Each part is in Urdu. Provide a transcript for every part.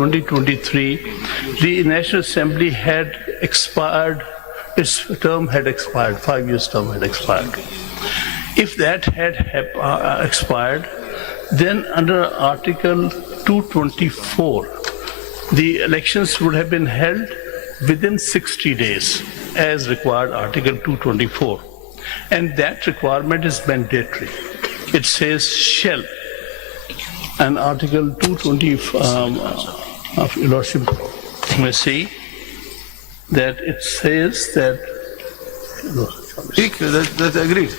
2023, the National Assembly had expired, its term had expired, 5 years term had expired. If that had expired, then under Article 224, the elections would have been held within 60 days, as required Article 224. And that requirement is mandatory. It says shall. And Article 220 of Your Lordship may see that it says that. That's agreed.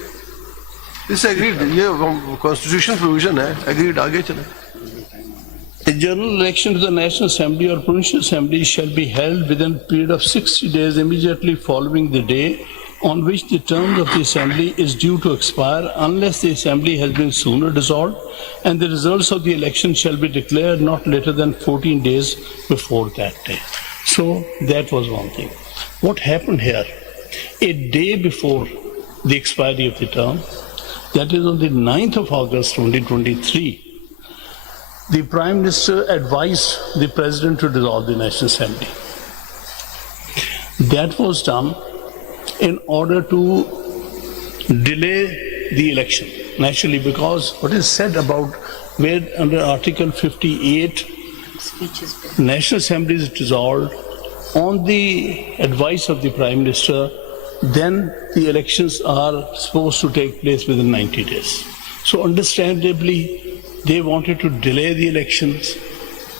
This agreed. Yeah, constitution provision hai. Agreed. Aage chale. A general election to the National Assembly or Provincial Assembly shall be held within a period of 60 days immediately following the day on which the term of the Assembly is due to expire, unless the Assembly has been sooner dissolved, and the results of the election shall be declared not later than 14 days before that day. So that was one thing. What happened here? A day before the expiry of the term, that is on the 9th of August 2023, the Prime Minister advised the President to dissolve the National Assembly. That was done in order to delay the election, naturally, because what is said about where under Article 58, National Assembly is dissolved on the advice of the Prime Minister, then the elections are supposed to take place within 90 days. So understandably, they wanted to delay the elections,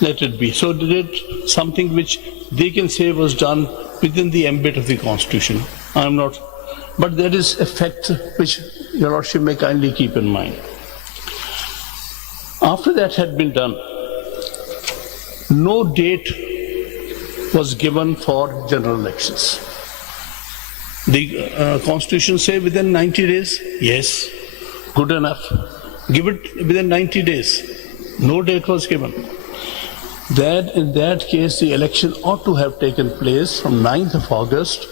let it be. So they did something which they can say was done within the ambit of the Constitution. I'm not, but there is a fact which Your Lordship may kindly keep in mind. After that had been done, no date was given for general elections. The Constitution say within 90 days, yes, good enough. Give it within 90 days. No date was given. That in that case, the election ought to have taken place from 9th of August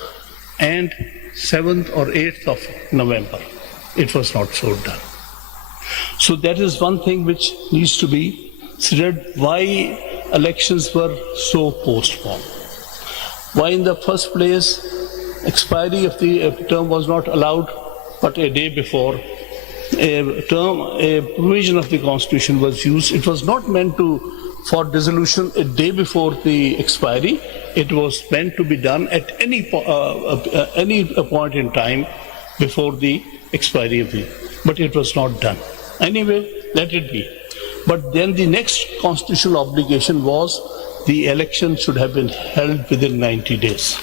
and 7th or 8th of November. It was not so done. So that is one thing which needs to be considered, why elections were so postponed. Why in the first place, expiry of the term was not allowed, but a day before a provision of the Constitution was used. It was not meant for dissolution a day before the expiry. It was meant to be done at any point in time before the expiry of the. But it was not done. Anyway, let it be. But then the next constitutional obligation was the election should have been held within 90 days.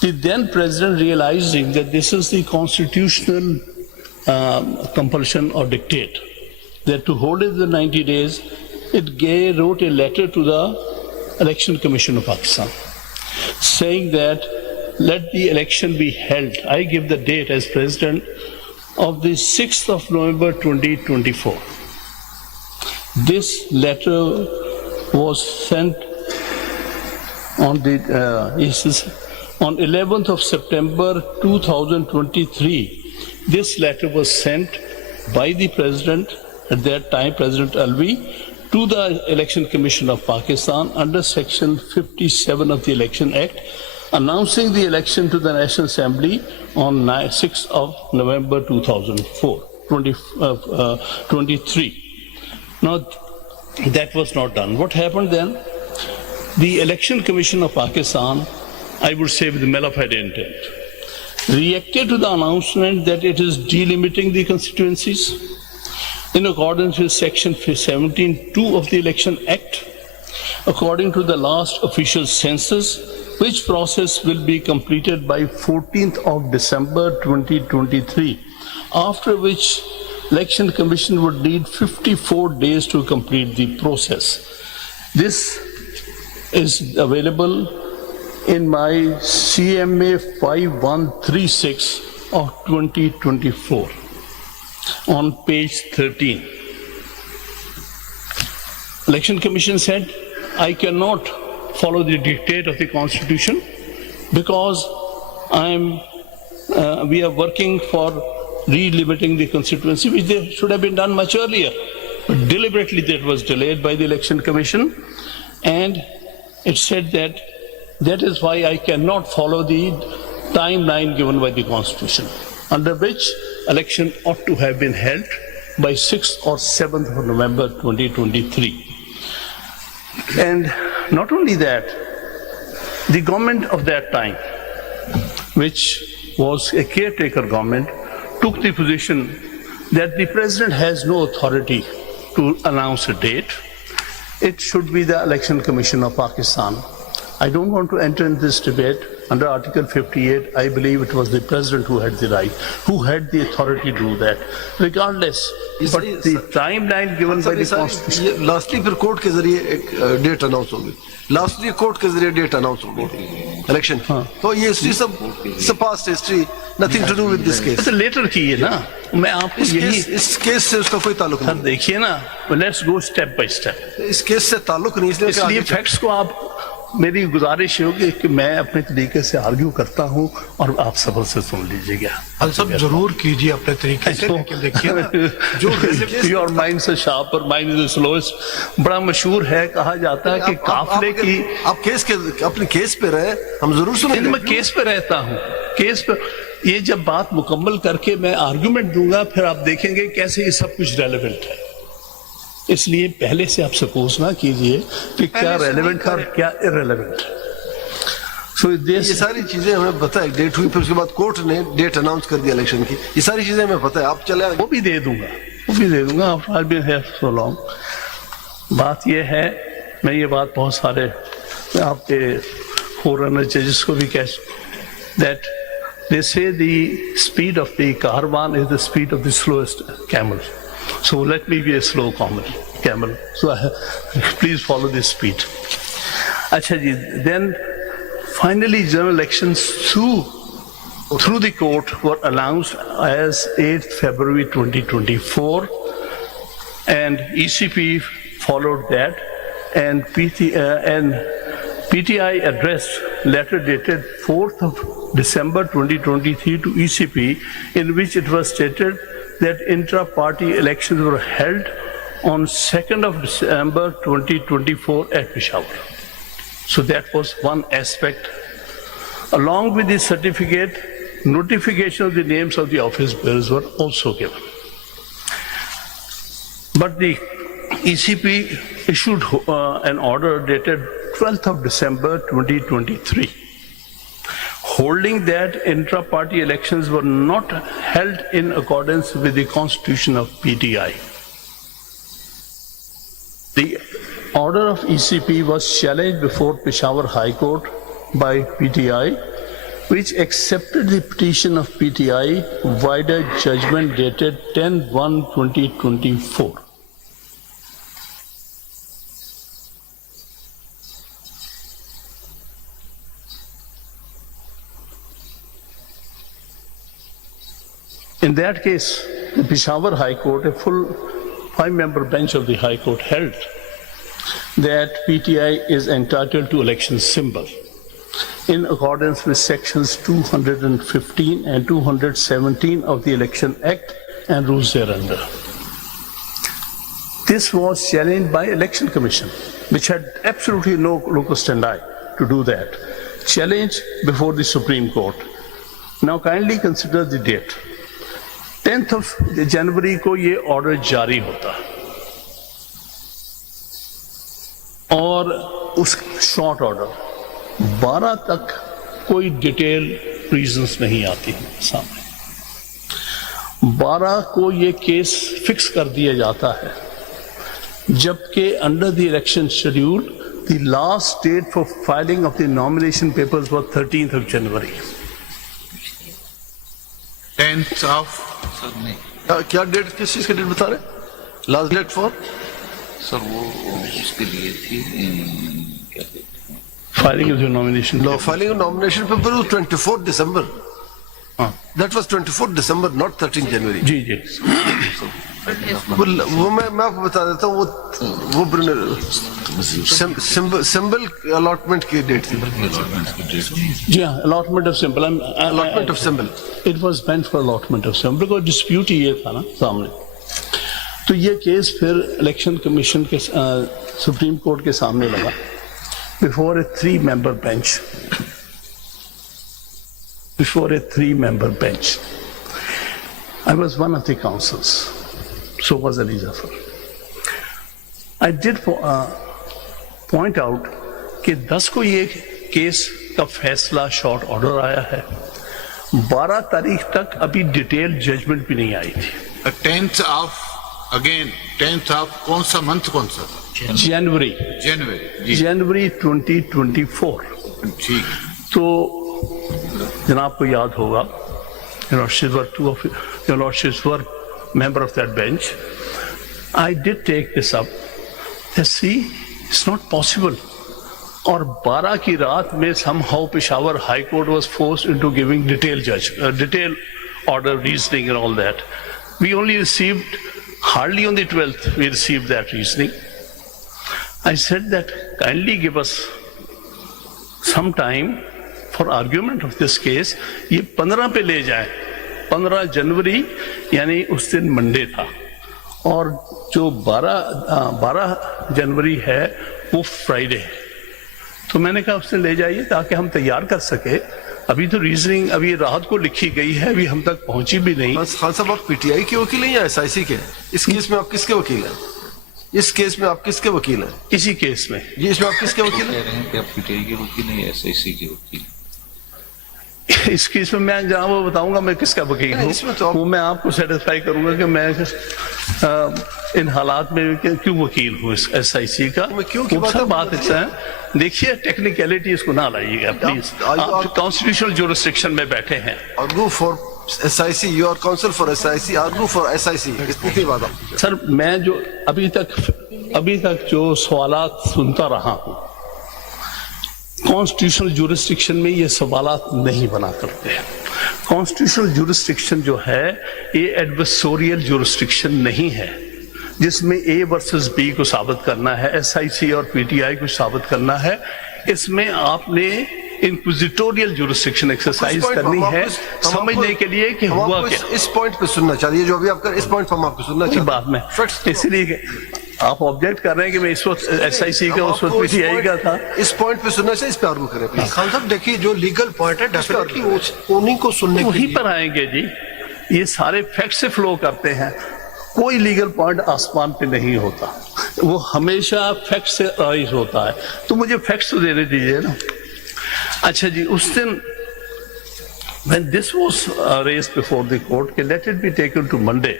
The then President, realizing that this is the constitutional compulsion or dictate, that to hold it the 90 days, it wrote a letter to the Election Commission of Pakistan, saying that let the election be held. I give the date as President of the 6th of November 2024. This letter was sent on the on 11th of September 2023. This letter was sent by the President, at that time President Alvi, to the Election Commission of Pakistan under Section 57 of the Election Act, announcing the election to the National Assembly on 6th of November 2023. Now, that was not done. What happened then? The Election Commission of Pakistan, I would say with malignant intent, reacted to the announcement that it is delimiting the constituencies in accordance with Section 17(2) of the Election Act, according to the last official census, which process will be completed by 14th of December 2023, after which Election Commission would need 54 days to complete the process. This is available in my CMA 5136 of 2024 on page 13. Election Commission said, I cannot follow the dictate of the Constitution because we are working for relimiting the constituency, which they should have been done much earlier. But deliberately that was delayed by the Election Commission. and it said that that is why I cannot follow the timeline given by the Constitution, under which election ought to have been held by 6th or 7th of November 2023. And not only that, the government of that time, which was a caretaker government, took the position that the president has no authority to announce a date. It should be the Election Commission of Pakistan. I don't want to enter into this debate. Under Article 58, I believe it was the president who had the right, who had the authority to do that, regardless. But the timeline given by the Constitution. Lastly, پھر کورٹ کے ذریعے ایک ڈیٹ اناؤنس ہوگی. لاسٹلی کورٹ کے ذریعے ڈیٹ اناؤنس ہوگی الیکشن. تو یہ ہسٹری سب past history, nothing to do with this case. Letter کی ہے نا, میں آپ کو یہی اس کیس سے اس کا کوئی تعلق نہیں. دیکھیے نا, let's go step by step. اس کیس سے تعلق نہیں, اس لیے فیکٹس کو آپ, میری گزارش ہوگی کہ میں اپنے طریقے سے آرگیو کرتا ہوں اور آپ صبر سے سن لیجیے گا. سب ضرور کیجیے اپنے طریقے سے, لیکن دیکھیے جو یور مائنڈ سے شارپ اور مائنڈ از سلوسٹ. بڑا مشہور ہے, کہا جاتا ہے کہ قافلے کی, آپ کیس کے اپنے کیس پہ رہے, ہم ضرور سنیں گے. میں کیس پہ رہتا ہوں, کیس پہ. یہ جب بات مکمل کر کے میں آرگومنٹ دوں گا, پھر آپ دیکھیں گے کیسے یہ سب کچھ ریلیونٹ ہے. اس لیے پہلے سے آپ سپوز نہ کیجئے کہ کیا ریلیونٹ اور کیا ارریلیونٹ. یہ ساری چیزیں ہمیں پتہ ہے. ڈیٹ ہوئی, پھر اس کے بعد کورٹ نے ڈیٹ اناؤنس کر دیا الیکشن کی. یہ ساری چیزیں ہمیں پتہ ہے. آپ چلے, وہ بھی دے دوں گا, وہ بھی دے دوں گا. I've been here so long. بات یہ ہے, میں یہ بات بہت سارے آپ کے فورنر ججز کو بھی کہہ, that they say the speed of the caravan is the speed of the slowest camel. So let me be a slow camel. So please follow this speed. Acha ji, then finally general elections through the court were announced as 8th February 2024, and ECP followed that, and PTI addressed letter dated 4th of December 2023 to ECP, in which it was stated that intra-party elections were held on 2nd of December 2024 at Peshawar. So that was one aspect. Along with the certificate, notification of the names of the office bearers were also given. But the ECP issued an order dated 12th of December 2023, holding that intra-party elections were not held in accordance with the constitution of PTI. The order of ECP was challenged before Peshawar High Court by PTI, which accepted the petition of PTI via a judgment dated 10/1/2024. In that case, the Peshawar High Court, a full 5-member bench of the High Court, held that PTI is entitled to election symbol in accordance with sections 215 and 217 of the Election Act and rules thereunder. This was challenged by Election Commission, which had absolutely no locus standi to do that. Challenged before the Supreme Court. Now kindly consider the date. 10th of January کو یہ آرڈر جاری ہوتا, اور اس شارٹ آرڈر 12 تک کوئی ڈیٹیل ریزنز نہیں آتی سامنے. 12 کو یہ کیس فکس کر دیا جاتا ہے, جبکہ under the election schedule the last date for filing of the nomination papers was 13th of January. 10th of کیا ڈیٹ, کس چیز کا ڈیٹ بتا رہے ہیں؟ لاسٹ ڈیٹ فار سر وہ اس کے لیے تھی filing of the nomination. No, filing a nomination paper was 24th December. That was 24th December, not 13th January. جی جی, وہ میں آپ کو بتا دیتا ہوں, وہ سمبل الاٹمنٹ کی ڈیٹ تھی. جی ہاں, allotment of symbol. Allotment of symbol. It was meant for allotment of symbol, because dispute یہ تھا نا سامنے. تو یہ کیس پھر الیکشن کمیشن کے سپریم کورٹ کے سامنے لگا before a 3-member bench. Before a 3-member bench. I was one of the counsels. So was Ali Zafar. I did point out کہ 10 کو یہ کیس کا فیصلہ شارٹ آرڈر آیا ہے. 12 تاریخ تک ابھی ڈیٹیل ججمنٹ بھی نہیں آئی تھی. 10th of کون سا منتھ کون سا تھا؟ جنوری 2024. ٹھیک. تو جناب کو یاد ہوگا Your Lordships were member of that bench. I did take this up. See, it's not possible. اور 12 کی رات میں somehow Peshawar High Court was forced into giving detailed order, reasoning and all that. We only received, hardly on the 12th, we received that reasoning. I said that kindly give us some time for argument of this case. یہ 15 پہ لے جائیں. 15 جنوری یعنی اس دن منڈے تھا اور جو 12 جنوری ہے وہ فرائیڈے ہے. تو میں نے کہا اس سے لے جائیے تاکہ ہم تیار کر سکے. ابھی تو ریزننگ ابھی رات کو لکھی گئی ہے, ابھی ہم تک پہنچی بھی نہیں. بس خان صاحب آپ پی ٹی آئی کے وکیل ہیں یا ایس آئی سی کے؟ اس کیس میں آپ کس کے وکیل ہیں؟ اس کیس میں آپ کس کے وکیل ہیں؟ اسی کیس میں. جی اس میں آپ کس کے وکیل ہیں؟ کہہ رہے ہیں کہ آپ پی ٹی آئی کے وکیل ہیں یا ایس آئی سی کے وکیل؟ اس کیس میں میں جہاں وہ بتاؤں گا میں کس کا وکیل ہوں, وہ میں آپ کو سیٹسفائی کروں گا کہ میں ان حالات میں کیوں وکیل ہوں ایس آئی سی کا. بات ایسا ہے, دیکھیے ٹیکنیکلٹی اس کو نہ لائیے گا پلیز. آپ کانسٹیٹیوشنل جورسڈکشن میں بیٹھے ہیں. Argue for SIC, you are counsel for SIC, argue for SIC. اتنی بات آپ. سر میں جو ابھی تک جو سوالات سنتا رہا ہوں, کانسٹیٹیوشنل جورسڈکشن میں یہ سوالات نہیں بنا کرتے ہیں. کانسٹیٹیوشنل جورسڈکشن جو ہے یہ ایڈورسوریل جورسڈکشن نہیں ہے جس میں اے ورسز بی کو ثابت کرنا ہے, ایس آئی سی اور پی ٹی آئی کو ثابت کرنا ہے. اس میں آپ نے انکوزیٹوریل جورسڈکشن ایکسرسائز کرنی ہے سمجھنے کے لیے کہ ہوا کیا. اس پوائنٹ پہ سننا چاہیے جو ابھی آپ کر, اس پوائنٹ پہ ہم آپ کو سننا چاہیے. بات میں اس لیے آپ آبجیکٹ کر رہے ہیں کہ میں اس وقت ایس آئی سی کا اس وقت پی ٹی آئی کا تھا. اس پوائنٹ پہ سننا چاہیے, اس پہ آرگو کریں پلیز. خان صاحب دیکھیے جو لیگل پوائنٹ ہے ڈیفینیٹلی انہیں کو سننے کے وہیں لیے پر آئیں گے جی. یہ سارے فیکٹ سے فلو کرتے ہیں, کوئی لیگل پوائنٹ آسمان پہ نہیں ہوتا, وہ ہمیشہ فیکٹ سے رائز ہوتا ہے. تو مجھے فیکٹس تو دینے دیجیے نا. اچھا جی, اس دن when this was raised before the court کہ let it be taken to Monday,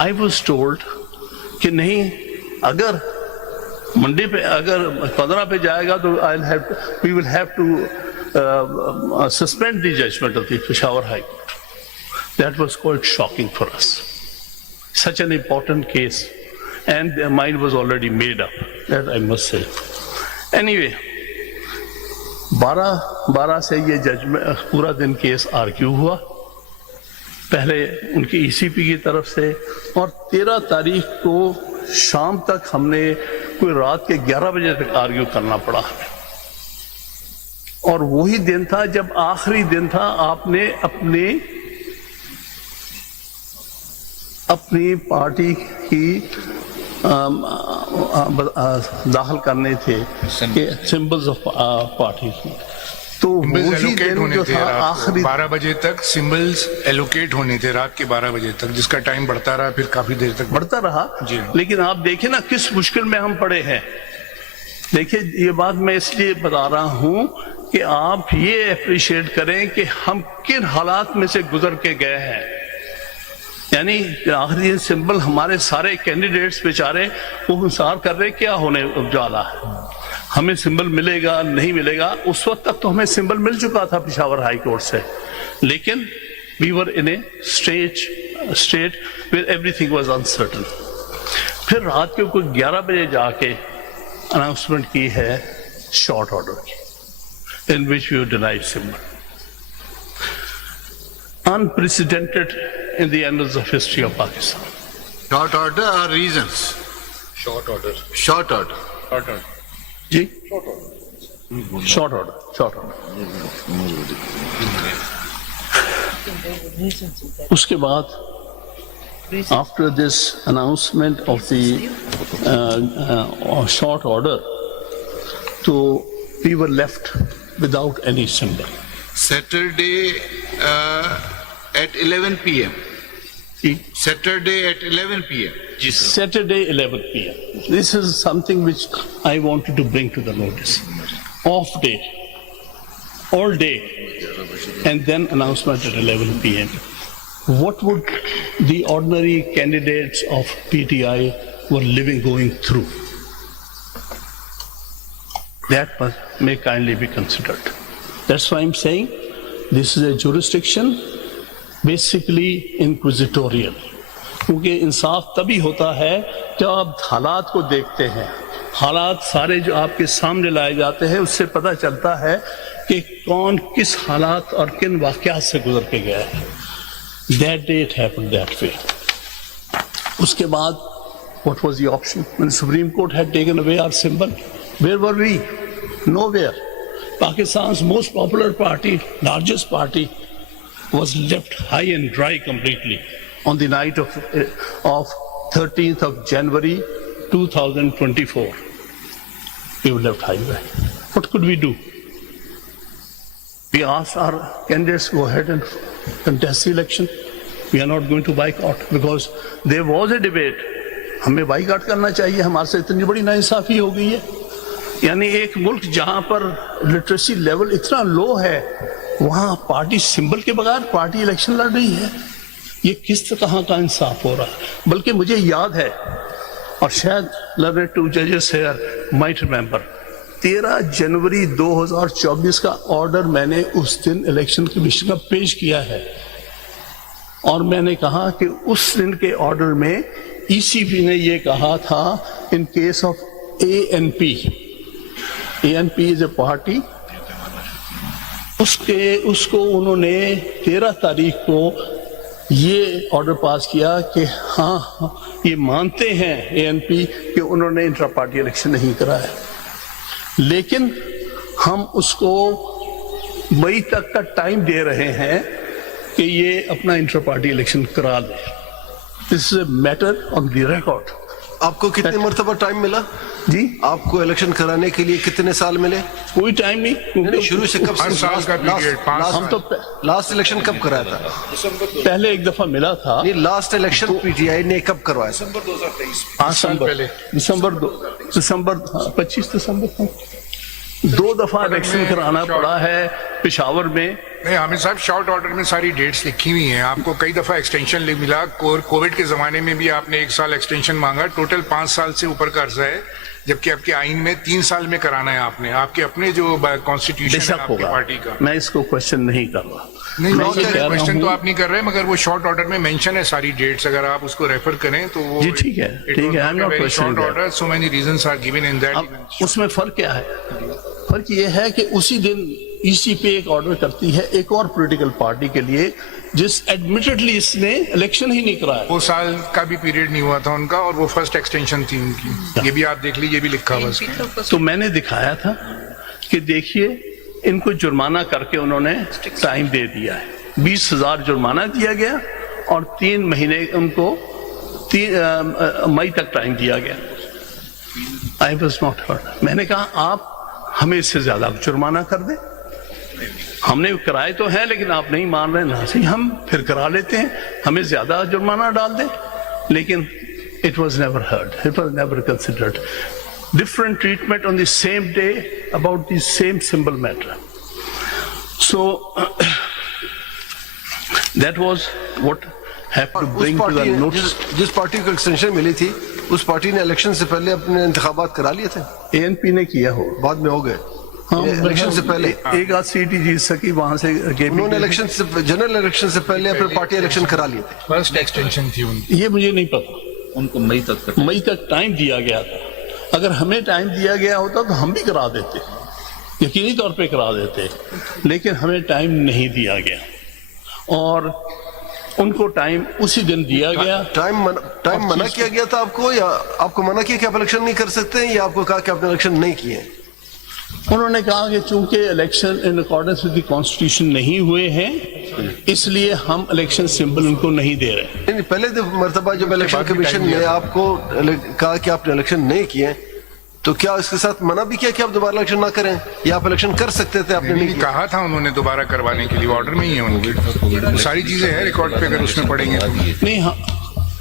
I was told کہ نہیں, اگر منڈے پہ اگر 15 پہ جائے گا تو we will have to suspend the judgment of the Peshawar High Court. That was quite shocking for us. Such an important case, and their mind was already made up, that I must say. Anyway, 12 سے یہ ججمنٹ پورا دن کیس آرگیو ہوا, پہلے ان کی ای سی پی کی طرف سے, اور 13 تاریخ کو شام تک ہم نے کوئی رات کے 11 بجے تک آرگیو کرنا پڑا ہمیں. اور وہی دن تھا جب آخری دن تھا آپ نے اپنی پارٹی کی داخل کرنے تھے کہ سمبلز آف پارٹی. تو وہی دن جو تھا آخری 12 بجے تک سمبلز ایلوکیٹ ہونے تھے, رات کے 12 بجے تک, جس کا ٹائم بڑھتا رہا, پھر کافی دیر تک بڑھتا رہا. لیکن آپ دیکھیں نا کس مشکل میں ہم پڑے ہیں. دیکھیں یہ بات میں اس لیے بتا رہا ہوں کہ آپ یہ اپریشیٹ کریں کہ ہم کن حالات میں سے گزر کے گئے ہیں. یعنی آخری سمبل ہمارے سارے کینڈیڈیٹس بیچارے وہ انتظار کر رہے کیا ہونے والا ہے, ہمیں سمبل ملے گا نہیں ملے گا. اس وقت تک تو ہمیں سمبل مل چکا تھا پشاور ہائی کورٹ سے, لیکن we were in a state where everything was uncertain. پھر رات کے کوئی 11 بجے جا کے اناؤنسمنٹ کی ہے شارٹ آرڈر کی, in which we were denied symbol. Unprecedented in the annals of history of Pakistan. Short order or reasons? Short order. Short order. جی شارٹ آرڈر. اس کے بعد after this announcement of the short order, so we were left without any symbol. Saturday at 11 p.m. See, Saturday at 11 p.m. Saturday 11 p.m. This is something which I wanted to bring to the notice. Off day, all day, and then announcement at 11 p.m. What would the ordinary candidates of PTI were going through? That may kindly be considered. That's why I'm saying this is a jurisdiction basically inquisitorial. کیونکہ انصاف تبھی ہوتا ہے جب آپ حالات کو دیکھتے ہیں. حالات سارے جو آپ کے سامنے لائے جاتے ہیں اس سے پتہ چلتا ہے کہ کون کس حالات اور کن واقعات سے گزر کے گیا ہے. That day it happened that way. اس کے بعد what was the option? When the Supreme Court had taken away our symbol, where were we? Nowhere. Pakistan's most popular party, largest party, was left high and dry completely on the night of 13th of January 2024. We were left high and dry. What could we do? We asked our candidates to go ahead and contest the election. We are not going to boycott because there was a debate. ہمیں بائیکاٹ کرنا چاہیے, ہمارے سے اتنی بڑی ناانصافی ہو گئی ہے. یعنی ایک ملک جہاں پر لٹریسی لیول اتنا لو ہے وہاں پارٹی سمبل کے بغیر پارٹی الیکشن لڑ رہی ہے. یہ کس طرح کا انصاف ہو رہا ہے؟ بلکہ مجھے یاد ہے, اور شاید learned two judges here might remember, 13 جنوری 2024 کا آرڈر میں نے اس دن الیکشن کمیشن کا پیش کیا ہے, اور میں نے کہا کہ اس دن کے آرڈر میں ای سی پی نے یہ کہا تھا in case of ANP, ANP is a party, اس کو انہوں نے 13 تاریخ کو یہ آرڈر پاس کیا کہ ہاں یہ مانتے ہیں ANP کہ انہوں نے انٹرا پارٹی الیکشن نہیں کرایا, لیکن ہم اس کو مئی تک کا ٹائم دے رہے ہیں کہ یہ اپنا انٹرا پارٹی الیکشن کرا لے. This is a matter on the record. آپ کو کتنے مرتبہ ٹائم ملا؟ جی, آپ کو الیکشن کرانے کے لیے کتنے سال ملے؟ کوئی ٹائم نہیں. شروع سے کب ہر سال کا پیریڈ 5 ہم تو لاسٹ الیکشن کب کرایا تھا؟ پہلے ایک دفعہ ملا تھا. نہیں, لاسٹ الیکشن پی ٹی آئی نے کب کروایا تھا؟ دسمبر 25 دسمبر. 2 دفعہ الیکشن کرانا پڑا ہے پشاور میں. نہیں حامد صاحب, شارٹ آرڈر میں ساری ڈیٹس لکھی ہوئی ہیں. آپ کو کئی دفعہ ایکسٹینشن ملا. کووڈ کے زمانے میں بھی آپ نے 1 سال ایکسٹینشن مانگا. ٹوٹل 5 سال سے اوپر کا عرصہ ہے, جبکہ آپ کے آئین میں 3 سال میں کرانا ہے. آپ نے آپ کے اپنے جو کانسٹیٹیوشن ہے آپ کی پارٹی کا. میں اس کو کوشچن نہیں کر رہا. نہیں, کوشچن تو آپ نہیں کر رہے, مگر وہ شارٹ آرڈر میں مینشن ہے ساری ڈیٹس. اگر آپ اس کو ریفر کریں تو وہ جی ٹھیک ہے, ٹھیک ہے. Short order, so many reasons are given in that. اس میں فرق کیا ہے؟ فرق یہ ہے کہ اسی دن ای سی پی ایک آرڈر کرتی ہے ایک اور پولیٹیکل پارٹی کے لیے جس ایڈمیٹڈلی اس نے الیکشن ہی نہیں کرایا. وہ سال کا بھی پیریڈ نہیں ہوا تھا ان کا, اور وہ فرسٹ ایکسٹینشن تھی ان کی. یہ بھی آپ دیکھ لیجیے, یہ بھی لکھا ہوا ہے. تو میں نے دکھایا تھا کہ دیکھیے ان کو جرمانہ کر کے انہوں نے ٹائم دے دیا ہے. 20,000 جرمانہ دیا گیا اور 3 مہینے ان کو مئی تک ٹائم دیا گیا. I was not heard. میں نے کہا آپ ہمیں اس سے زیادہ جرمانہ کر دیں. ہم نے کرائے تو ہیں لیکن آپ نہیں مان رہے نا, صحیح ہم پھر کرا لیتے ہیں, ہمیں زیادہ جرمانہ ڈال دیں. لیکن it was never heard, it was never considered. Different treatment on the same day about the same symbol matter. So that was what have to bring to the notice. جس پارٹی کو ایکسٹینشن ملی تھی اس پارٹی نے الیکشن سے پہلے اپنے انتخابات کرا لیے تھے. ANP نے کیا ہو, بعد میں ہو گئے. الیکشن سے پہلے ایک آدھ سیٹ ہی جیت سکی وہاں سے. انہوں نے الیکشن سے جنرل الیکشن سے پہلے اپنے پارٹی الیکشن کرا لیے تھے. فرسٹ ایکسٹینشن تھی ان کی. یہ مجھے نہیں پتا, ان کو مئی تک ٹائم دیا گیا تھا. اگر ہمیں ٹائم دیا گیا ہوتا تو ہم بھی کرا دیتے, یقینی طور پہ کرا دیتے, لیکن ہمیں ٹائم نہیں دیا گیا اور ان کو ٹائم اسی دن دیا گیا. ٹائم منع کیا گیا تھا آپ کو, یا آپ کو منع کیا کہ آپ الیکشن نہیں کر سکتے, یا آپ کو کہا کہ آپ نے الیکشن نہیں کیے؟ انہوں نے کہا کہ چونکہ election in accordance with the constitution نہیں ہوئے ہیں اس لیے ہم الیکشن سمبل ان کو نہیں دے رہے. نہیں، پہلے مرتبہ جب الیکشن کمیشن نے آپ کو کہا کہ آپ نے الیکشن نہیں کیے تو کیا اس کے ساتھ منع بھی کیا کہ آپ دوبارہ الیکشن نہ کریں یا آپ الیکشن کر سکتے تھے؟ آپ نے نہیں نہیں کیا. کہا تھا انہوں نے دوبارہ کروانے کے لیے، آرڈر میں ہی ہے ان کے ساری چیزیں ہیں ریکارڈ پہ، اگر اس میں پڑھیں گے تو. نہیں. ہاں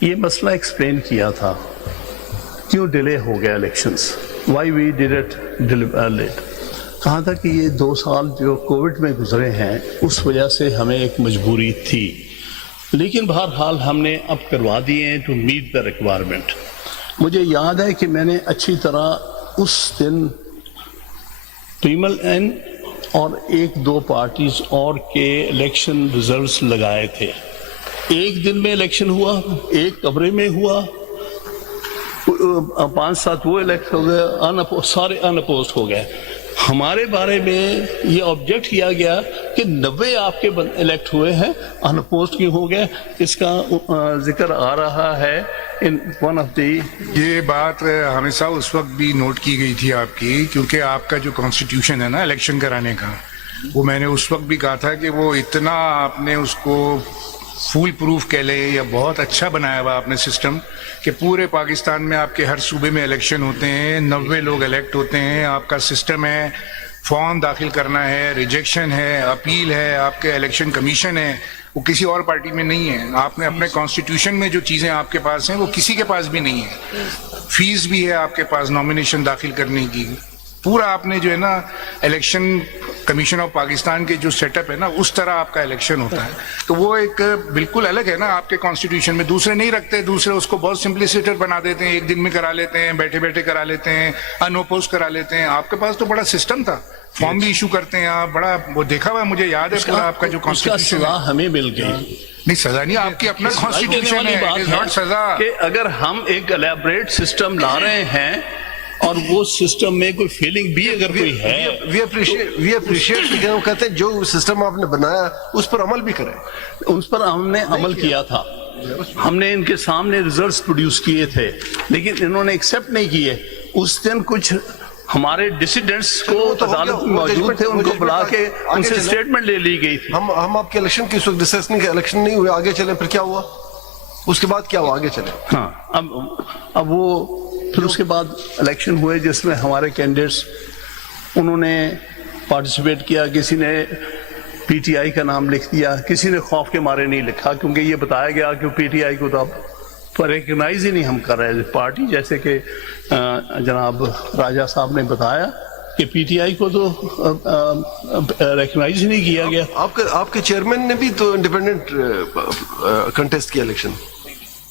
یہ مسئلہ ایکسپلین کیا تھا کیوں ڈیلے ہو گیا elections, why we did it late. کہا تھا کہ یہ 2 سال جو کووڈ میں گزرے ہیں اس وجہ سے ہمیں ایک مجبوری تھی، لیکن بہرحال ہم نے اب کروا دیے ہیں ٹو میٹ دا ریکوائرمنٹ. مجھے یاد ہے کہ میں نے اچھی طرح اس دن پیمل این اور 1-2 پارٹیز اور کے الیکشن ریزلٹس لگائے تھے. ایک دن میں الیکشن ہوا، ایک کمرے میں ہوا، 5-7 وہ الیکٹ ہو گئے، سارے ان اپوزڈ ہو گئے. ہمارے بارے میں یہ آبجیکٹ کیا گیا کہ 90 آپ کے الیکٹ ہوئے ہیں، ان اپوزڈ کیوں ہو گئے؟ اس کا ذکر آ رہا ہے ان ون آف دی. یہ بات ہمیشہ اس وقت بھی نوٹ کی گئی تھی آپ کی، کیونکہ آپ کا جو کانسٹیٹیوشن ہے نا الیکشن کرانے کا، وہ میں نے اس وقت بھی کہا تھا کہ وہ اتنا آپ نے اس کو فول پروف کہہ لیں یا بہت اچھا بنایا ہوا آپ نے سسٹم کہ پورے پاکستان میں آپ کے ہر صوبے میں الیکشن ہوتے ہیں، 90 لوگ الیکٹ ہوتے ہیں، آپ کا سسٹم ہے، فارم داخل کرنا ہے، ریجیکشن ہے، اپیل ہے، آپ کے الیکشن کمیشن ہے، وہ کسی اور پارٹی میں نہیں ہے. آپ نے اپنے کانسٹیٹیوشن میں جو چیزیں آپ کے پاس ہیں وہ کسی کے پاس بھی نہیں ہے. فیس بھی ہے آپ کے پاس نامینیشن داخل کرنے کی. پورا آپ نے جو ہے نا الیکشن کمیشن آف پاکستان کے جو سیٹ اپ ہے نا اس طرح آپ کا الیکشن ہوتا ہے. تو وہ ایک بالکل الگ ہے نا آپ کے کانسٹیٹیوشن میں. دوسرے نہیں رکھتے، دوسرے اس کو بہت سمپلیسیٹر بنا دیتے ہیں، 1 دن میں کرا لیتے ہیں، بیٹھے بیٹھے کرا لیتے ہیں، ان اوپوز کرا لیتے ہیں. آپ کے پاس تو بڑا سسٹم تھا، فارم بھی ایشو کرتے ہیں آپ، بڑا وہ دیکھا ہوا ہے، مجھے یاد ہے پورا آپ کا جو کانسٹیٹیوشن ہے. سزا ہمیں مل گئی. نہیں سزا نہیں، آپ کی اپنا کانسٹیٹیوشن ہے، اٹ از ناٹ سزا. کہ اگر ہم ایک الیبریٹ سسٹم لا رہے ہیں اور وہ سسٹم میں کوئی فیلنگ بھی اگر کوئی ہے، وی اپریشیٹ لیکن ہم کہتے ہیں جو سسٹم آپ نے بنایا اس پر عمل بھی کریں. اس پر ہم نے عمل کیا تھا. ہم نے ان کے سامنے ریزلٹس پروڈیوس کیے تھے لیکن انہوں نے ایکسیپٹ نہیں کیے. اس دن کچھ ہمارے ڈسیڈنٹس کو عدالت میں موجود تھے، ان کو بلا کے ان سے اسٹیٹمنٹ لے لی گئی تھی. ہم آپ کے الیکشن کی اس وقت ڈسکس نہیں کہ الیکشن نہیں ہوئے، آگے چلیں. پھر کیا ہوا اس کے بعد؟ کیا ہوا آگے چلیں؟ ہاں اب وہ پھر اس کے بعد الیکشن ہوئے جس میں ہمارے کینڈیڈیٹس انہوں نے پارٹیسپیٹ کیا. کسی نے پی ٹی آئی کا نام لکھ دیا، کسی نے خوف کے مارے نہیں لکھا کیونکہ یہ بتایا گیا کہ پی ٹی آئی کو تو اب ریکگنائز ہی نہیں ہم کر رہے پارٹی. جیسے کہ جناب راجہ صاحب نے بتایا کہ پی ٹی آئی کو تو ریکگنائز ہی نہیں کیا گیا. آپ کے چیئرمین نے بھی تو انڈیپینڈنٹ کنٹیسٹ کیا الیکشن.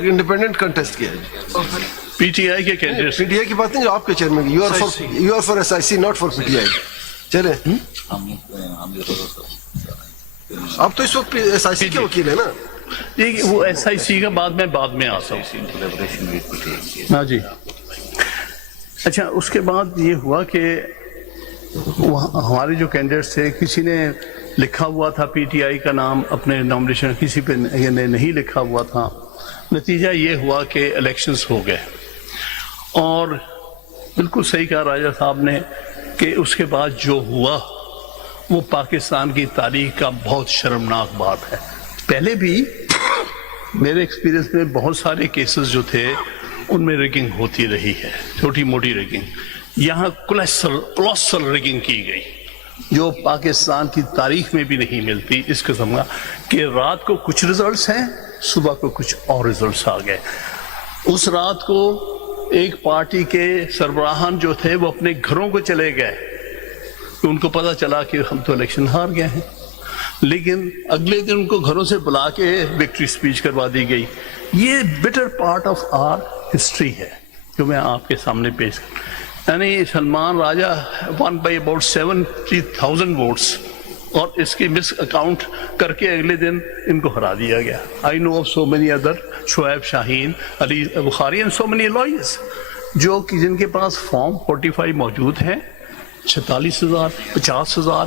انڈیپینڈنٹ کنٹیسٹ کیا. پی ٹی آئی کے کینڈیڈیٹس پی ٹی آئی کی بات نہیں، جو آپ کے chairman you are for S I C not for P T I. چلے آپ تو اس وقت ایس آئی سی کے وکیل ہیں نا. وہ ایس آئی سی کا بعد میں آتا ہوں. ہاں جی. اچھا اس کے بعد یہ ہوا کہ ہمارے جو کینڈیڈیٹس تھے کسی نے لکھا ہوا تھا پی ٹی آئی کا نام اپنے نامنیشن، کسی پہ نہیں لکھا ہوا تھا. نتیجہ یہ ہوا کہ الیکشنز ہو گئے. اور بالکل صحیح کہا راجہ صاحب نے کہ اس کے بعد جو ہوا وہ پاکستان کی تاریخ کا بہت شرمناک بات ہے. پہلے بھی میرے ایکسپیرینس میں بہت سارے کیسز جو تھے ان میں ریگنگ ہوتی رہی ہے، چھوٹی موٹی ریگنگ. یہاں کولوسل ریگنگ کی گئی جو پاکستان کی تاریخ میں بھی نہیں ملتی اس قسم کا کہ رات کو کچھ ریزلٹس ہیں، صبح کو کچھ اور ریزلٹس آ گئے. اس رات کو ایک پارٹی کے سربراہان جو تھے وہ اپنے گھروں کو چلے گئے. ان کو پتہ چلا کہ ہم تو الیکشن ہار گئے ہیں، لیکن اگلے دن ان کو گھروں سے بلا کے وکٹری سپیچ کروا دی گئی. یہ butter part of our history ہے جو میں آپ کے سامنے پیش کروں. یعنی سلمان راجہ ون بائی اباؤٹ 70,000 ووٹس اور اس کی مس اکاؤنٹ کر کے اگلے دن ان کو ہرا دیا گیا. I know of so many other, Shoaib Shaheen, Ali Bukhari and so many lawyers جو کہ جن کے پاس فارم 45 موجود ہیں 46,000, 50,000,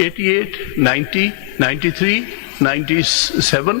88, 90, 93, 97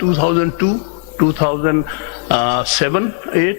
2002, 2007, 8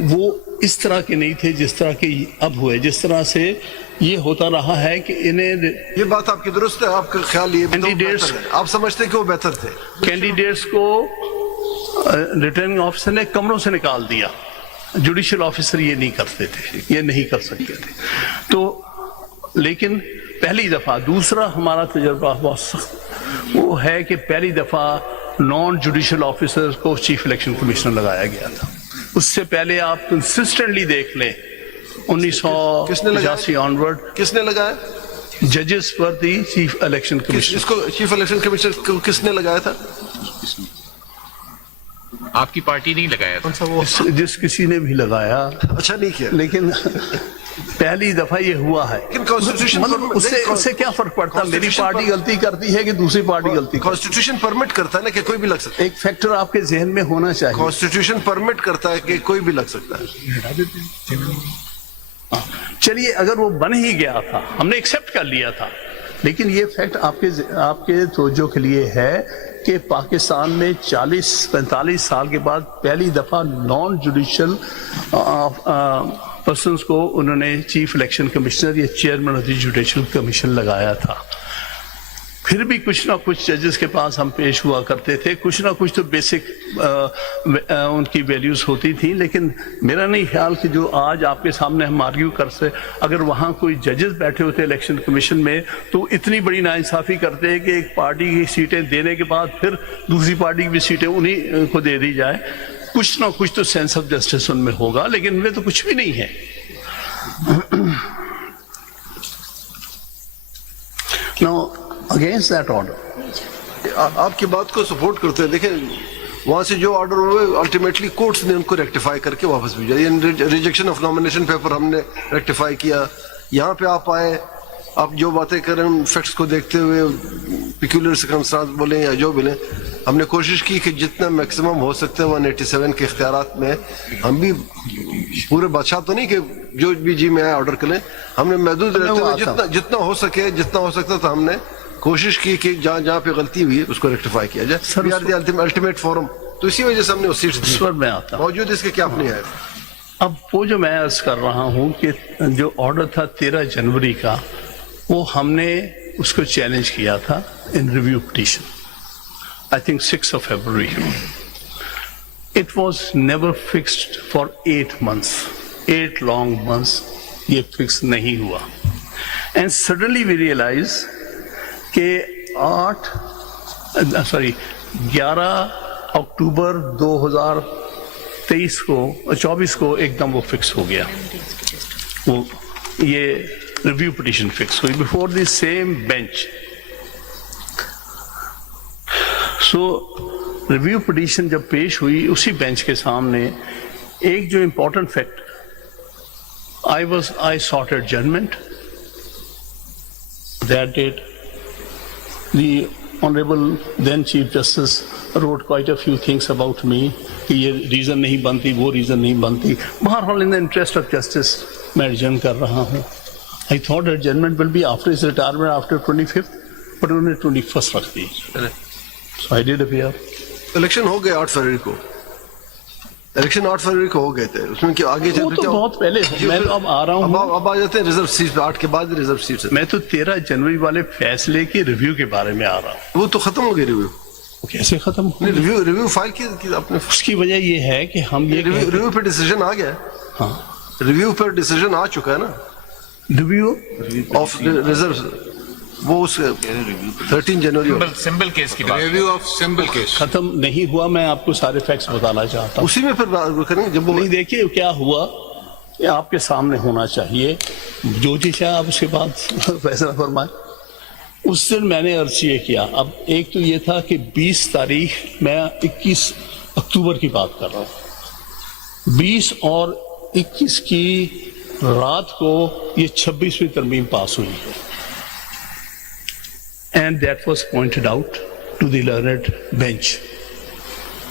وہ اس طرح کے نہیں تھے جس طرح کے اب ہوئے. جس طرح سے یہ ہوتا رہا ہے کہ انہیں یہ بات آپ کی درست ہے. آپ کا خیال یہ Candidates- بہتر ہے. آپ سمجھتے ہیں کہ وہ بہتر تھے. کینڈیڈیٹس کو ریٹرننگ آفیسر نے کمروں سے نکال دیا. جوڈیشل آفیسر یہ نہیں کرتے تھے, یہ نہیں کر سکتے تھے. تو لیکن پہلی دفعہ, دوسرا ہمارا تجربہ بہت سخت وہ ہے کہ پہلی دفعہ نان جوڈیشل آفیسر کو چیف الیکشن کمشنر لگایا گیا تھا. اس سے پہلے آپ کنسسٹنٹلی دیکھ لیں 1985 آنورڈ کس نے لگایا؟ ججز پر دی چیف الیکشن کمشنر. اس کو چیف الیکشن کمشنر کو کس نے لگایا تھا؟ آپ کی پارٹی نہیں لگایا تھا. جس کسی نے بھی لگایا, اچھا نہیں کیا. لیکن پہلی دفعہ یہ ہوا ہے. لیکن Constitution مطلب اس سے کیا فرق پڑتا ہے میری پارٹی غلطی کرتی ہے کہ دوسری پارٹی غلطی کرتی کانسٹیٹیوشن پرمٹ کرتا ہے نا کہ کوئی بھی لگ سکتا ہے. ایک فیکٹر آپ کے ذہن میں ہونا چاہیے. کانسٹیٹیوشن پرمٹ کرتا ہے کہ کوئی بھی لگ سکتا ہے. چلیے اگر وہ بن ہی گیا تھا, ہم نے ایکسپٹ کر لیا تھا, لیکن یہ فیکٹ آپ کے توجہ کے لیے ہے کہ پاکستان میں 40-45 سال کے بعد پہلی دفعہ نان جوڈیشل پرسنز کو انہوں نے چیف الیکشن کمشنر یا chairman of the judicial commission لگایا تھا. پھر بھی کچھ نہ کچھ ججز کے پاس ہم پیش ہوا کرتے تھے, کچھ نہ کچھ تو بیسک ان کی ویلیوز ہوتی تھیں. لیکن میرا نہیں خیال کہ جو آج آپ کے سامنے ہم آرگیو کر سے, اگر وہاں کوئی ججز بیٹھے ہوتے الیکشن کمیشن میں تو اتنی بڑی ناانصافی کرتے ہیں کہ ایک پارٹی کی سیٹیں دینے کے بعد پھر دوسری پارٹی کی بھی سیٹیں انہیں کو دے دی جائے. کچھ نہ کچھ تو سینس آف جسٹس ان میں ہوگا, لیکن ان میں تو کچھ بھی نہیں ہے. Now, against that order, آپ کی بات کو سپورٹ کرتے ہیں. دیکھیں وہاں سے جو آرڈر ہوئے الٹیمیٹلی کورٹس نے ان کو ریکٹیفائی کر کے واپس بھیجا. ریجیکشن آف نامینیشن پیپر ہم نے ریکٹیفائی کیا. یہاں پہ آپ آئے, آپ جو باتیں کریں ان فیکٹس کو دیکھتے ہوئے پیکولر سرکمسٹانس بولیں یا جو بولیں, ہم نے کوشش کی کہ جتنا میکسیمم ہو سکتا ہے 187 کے اختیارات میں ہم بھی پورے بادشاہ تو نہیں کہ جو بھی جی میں آئے آرڈر کریں, ہم نے محدود رہتے ہوئے جتنا ہو سکتا تھا ہم نے کوشش کی کہ جہاں جہاں پہ غلطی ہوئی اس کو ریکٹیفائی کیا جائے. الٹیمیٹ فورم, تو اسی وجہ سے ہم نے اس سیٹ میں آتا موجود اس کے کیا اپنی ہے. اب وہ جو میں عرض کر رہا ہوں کہ جو آرڈر تھا 13 جنوری کا, وہ ہم نے اس کو چیلنج کیا تھا ان review petition, I think 6 of February. It was never fixed for 8 months. 8 long months یہ fix نہیں ہوا. And suddenly we realize کہ 11 اکتوبر 2023 کو 24 کو ایک دم وہ فکس ہو گیا. وہ یہ ریویو پٹیشن فکس ہوئی before the same bench. So review petition جب پیش ہوئی اسی بینچ کے سامنے ایک جو important fact, I sought adjournment. That date, the Honorable then Chief Justice wrote quite a few things about me کہ یہ ریزن نہیں بنتی, وہ ریزن نہیں بنتی. بہرحال in the interest of justice میں adjourn کر رہا ہوں. I thought adjournment will be after his retirement after 25th, but انہوں نے 21st رکھ دی. So I did appear. Election ہو گئے 8 فروری کو. الیکشن 8 فروری کو ہو گئے تھے. اس میں کیا آگے وہ تو بہت پہلے, میں تو اب آ رہا ہوں. اب آ جاتے ہیں ریزرو سیٹ پہ. 8 کے بعد ریزرو سیٹ سے میں تو 13 جنوری والے فیصلے کے ریویو کے بارے میں آ رہا ہوں. وہ تو ختم ہو گئے ریویو. کیسے ختم ہو؟ ریویو فائل کی آپ نے. اس کی وجہ یہ ہے کہ ہم یہ ریویو پہ ڈیسیژن آ گیا ہے. ہاں, ریویو پہ ڈیسیژن آ چکا ہے نا. ریویو آف ریزرو وہ اس 13 جنوری سمبل کیس کی بات, ریویو آف سمبل کیس ختم نہیں ہوا. میں آپ کو سارے فیکٹس بتانا چاہتا ہوں. اسی میں پھر بات کریں گے جب وہ نہیں. دیکھیے کیا ہوا کہ آپ کے سامنے ہونا چاہیے, جو چیز ہے آپ اس کے بعد فیصلہ فرمائیں. اس دن میں نے عرض یہ کیا, اب ایک تو یہ تھا کہ 20 تاریخ, میں 21 اکتوبر کی بات کر رہا ہوں, 20 اور 21 کی رات کو یہ 26ویں ترمیم پاس ہوئی ہے. And that was pointed out to the learned bench.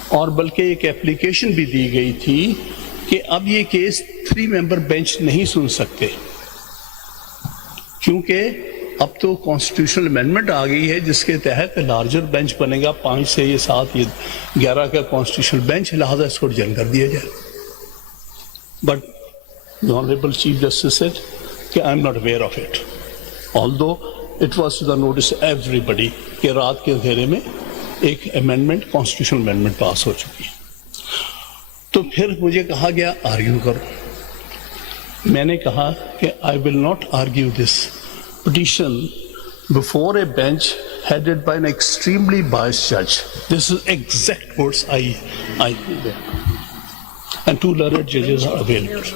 اور بلکہ ایک اپلیکیشن بھی دی گئی تھی کہ اب یہ کیس 3 ممبر بینچ نہیں سن سکتے, کیونکہ اب تو کانسٹیٹیوشنل امینڈمنٹ آ گئی ہے جس کے تحت لارجر بینچ بنے گا, 5 سے یہ 7 یہ 11 کا کانسٹیٹیوشنل بینچ, لہٰذا اس کو ڈیزائن کر دیا جائے. But the Honorable Chief Justice said, I am not aware of it. Although it was to the notice of everybody کہ رات کے اندھیرے میں ایک امینڈمنٹ کانسٹیٹیوشنل امینڈمنٹ پاس ہو چکی ہے. تو پھر مجھے کہا گیا آرگیو کرو. میں نے کہا کہ I will not argue this petition before a bench headed by an extremely biased judge. This is exact words I and two learned judges are available.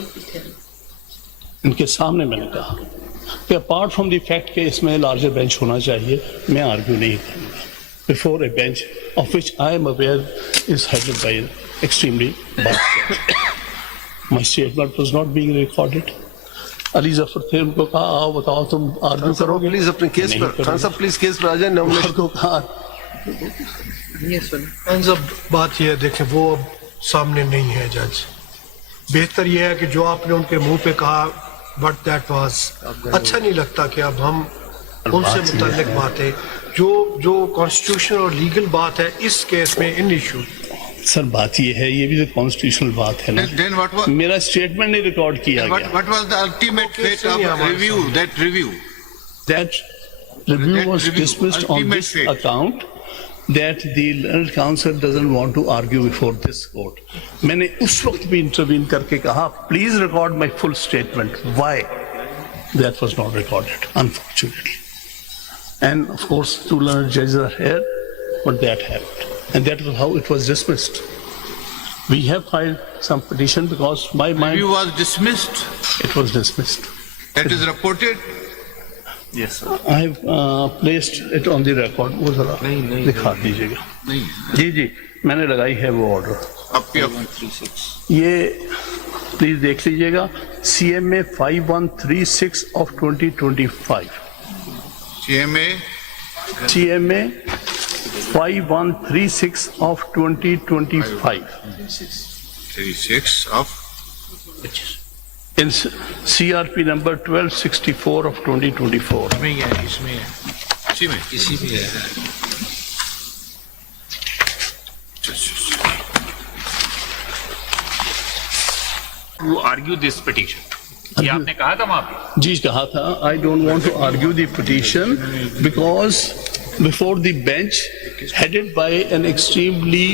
ان کے سامنے میں نے کہا کہ اپارٹ فرام دی فیکٹ کہ اس میں لارجر بینچ ہونا چاہیے, میں آرگیو نہیں کروں گا before a bench of which I am aware is headed by extremely biased جج. My statement was not being recorded. Ali Zafar تھے, ان کو کہا آؤ بتاؤ تم آرگیو کرو گے. پلیز اپنے کیس پر خان صاحب پلیز کیس پر آ جائیں. ان کو کہا خان صاحب بات یہ ہے, دیکھیں وہ اب سامنے نہیں ہے جج. بہتر یہ ہے کہ جو آپ نے ان کے منہ پہ کہا بٹ دیٹ واز اچھا نہیں لگتا کہ اب ہم ان سے متعلق باتیں جو کانسٹیٹیوشن اور لیگل بات ہے اس کیس میں ان ایشو. سر بات یہ ہے, یہ بھی تو کانسٹیٹیوشنل بات ہے نا. Then what was میرا اسٹیٹمنٹ نہیں ریکارڈ کیا گیا. what was the ultimate fate of review? That review. That review was review, dismissed on ultimate this fate. account that the learned counsel doesn't want to argue before this court. میں نے اس وقت بھی انٹروین کر کے کہا please record my full statement. Why? That was not recorded, unfortunately. And of course, two learned judges are here, but that happened. And that is how it was dismissed. We have filed some petition because my mind... Review was dismissed. It was dismissed. That is reported. Yes, sir. I have placed it on the record. وہ ذرا دکھا دیجیے گا. جی جی میں نے لگائی ہے وہ آرڈر. یہ پلیز دیکھ لیجیے گا. CMA 5136 of 2025. CMA 5136 of 2025. 36 of in CRP number 1264 of 2024. اسی میں ہے. To argue this petition. یہ آپ نے کہا تھا وہاں پہ. جی کہا تھا. I don't want to argue the petition because before the bench headed by an extremely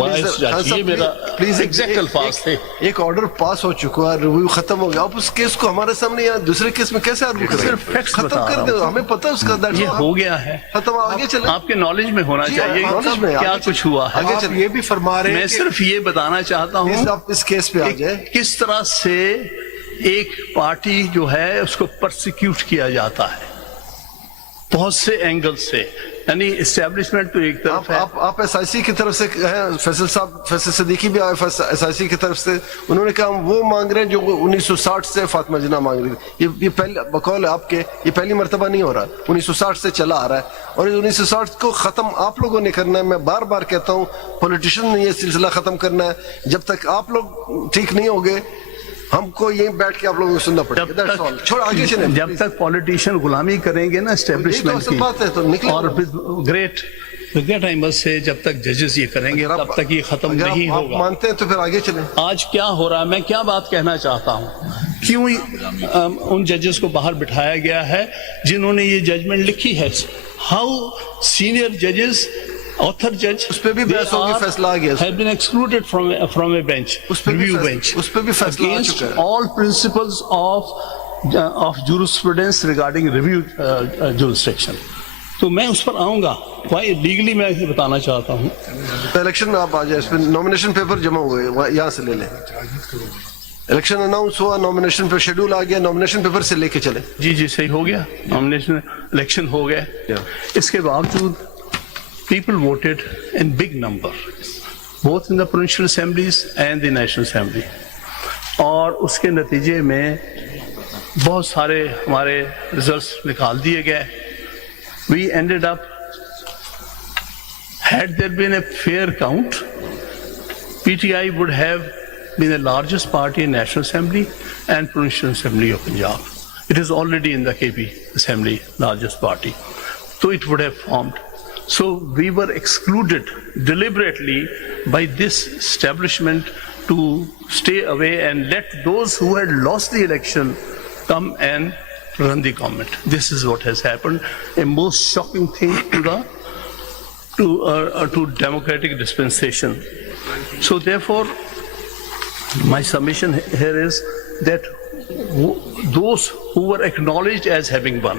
biased judge. یہ میرا exact الفاظ تھے. ایک آرڈر پاس ہو چکا ہے, ریویو ختم ہو گیا, آپ اس کیس کو ہمارے سامنے یا دوسرے کیس میں کیسے آرگو کریں؟ صرف فیکٹس ختم بتا کر رہا دیں, ہوں. ہمیں پتہ اس کا یہ ہو گیا ہے ختم. آگے چلیں. آپ کے نالج میں ہونا چاہیے knowledge میں کیا کچھ ہوا ہے. آگے آپ یہ بھی فرما رہے میں ہیں صرف یہ بتانا چاہتا ہوں آپ اس کیس پہ آ کہ جائیں. کس طرح سے ایک پارٹی جو ہے اس کو پرسیکیوٹ کیا جاتا ہے بہت سے اینگل سے. یعنی اسٹیبلشمنٹ تو ایک طرف ہے. آپ ایس آئی سی کی طرف سے ہیں, فیصل صاحب, فیصل صدیقی بھی آئے ایس آئی سی کی طرف سے, انہوں نے کہا ہم وہ مانگ رہے ہیں جو 1960 سے فاطمہ جناح مانگ رہی تھی. یہ پہلے بقول ہے آپ کے, یہ پہلی مرتبہ نہیں ہو رہا, 1960 سے چلا آ رہا ہے, اور 1960 کو ختم آپ لوگوں نے کرنا ہے. میں بار بار کہتا ہوں پولیٹیشین نے یہ سلسلہ ختم کرنا ہے. جب تک آپ لوگ ٹھیک نہیں ہوگے ہم کو یہیں بیٹھ کے آپ لوگوں کو سننا پڑے گا. چھوڑ آگے چلیں. جب تک پالیٹیشین غلامی کریں گے نا اسٹیبلشمنٹ کی, اور گریٹ آئی مسٹ سے جب تک ججز یہ کریں گے تب تک یہ ختم نہیں آپ ہوگا. مانتے ہیں تو پھر آگے چلیں. آج کیا ہو رہا ہے, میں کیا بات کہنا چاہتا ہوں, کیوں ان ججز کو باہر بٹھایا گیا ہے جنہوں نے یہ ججمنٹ لکھی ہے. ہاؤ سینئر ججز author judge اس پہ بھی بحث ہوگی, فیصلہ آ گیا, have been excluded from a bench, review bench, اس پہ بھی فیصلہ آ چکا ہے. against all principles of jurisprudence regarding review jurisdiction. تو میں اس پر آؤں گا, لیگلی میں بتانا چاہتا ہوں. الیکشن میں آپ آ جائیں, اس پہ نامینیشن پیپر جمع ہوئے, یہاں سے لے لیں. الیکشن اناؤنس ہوا, نامینیشن پہ شیڈول آ گیا, نامینیشن پیپر سے لے کے چلیں. جی جی صحیح ہو گیا, نامینیشن الیکشن ہو گیا. اس کے باوجود people voted in big number, both in the provincial assemblies and the national assembly. اور اس کے نتیجے میں بہت سارے ہمارے ریزلٹس نکال دیے گئے. We ended up, had there been a fair count, PTI would have been the largest party in National Assembly and Provincial Assembly of Punjab. It is already in the KP Assembly, largest party. So it would have formed. So we were excluded deliberately by this establishment to stay away and let those who had lost the election come and run the government. This is what has happened, a most shocking thing to democratic dispensation. So therefore, my submission here is that those who were acknowledged as having won,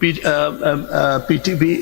PTP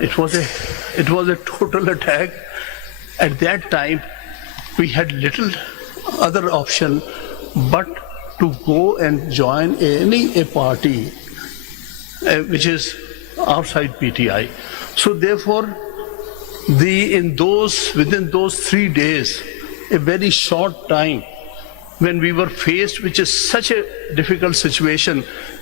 It was a total attack. At that time, we had little other option but to go and join a party which is outside PTI. So therefore, within those 3 days, a very short time, when we were faced with such a difficult situation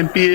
MPA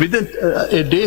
within a day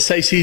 SIC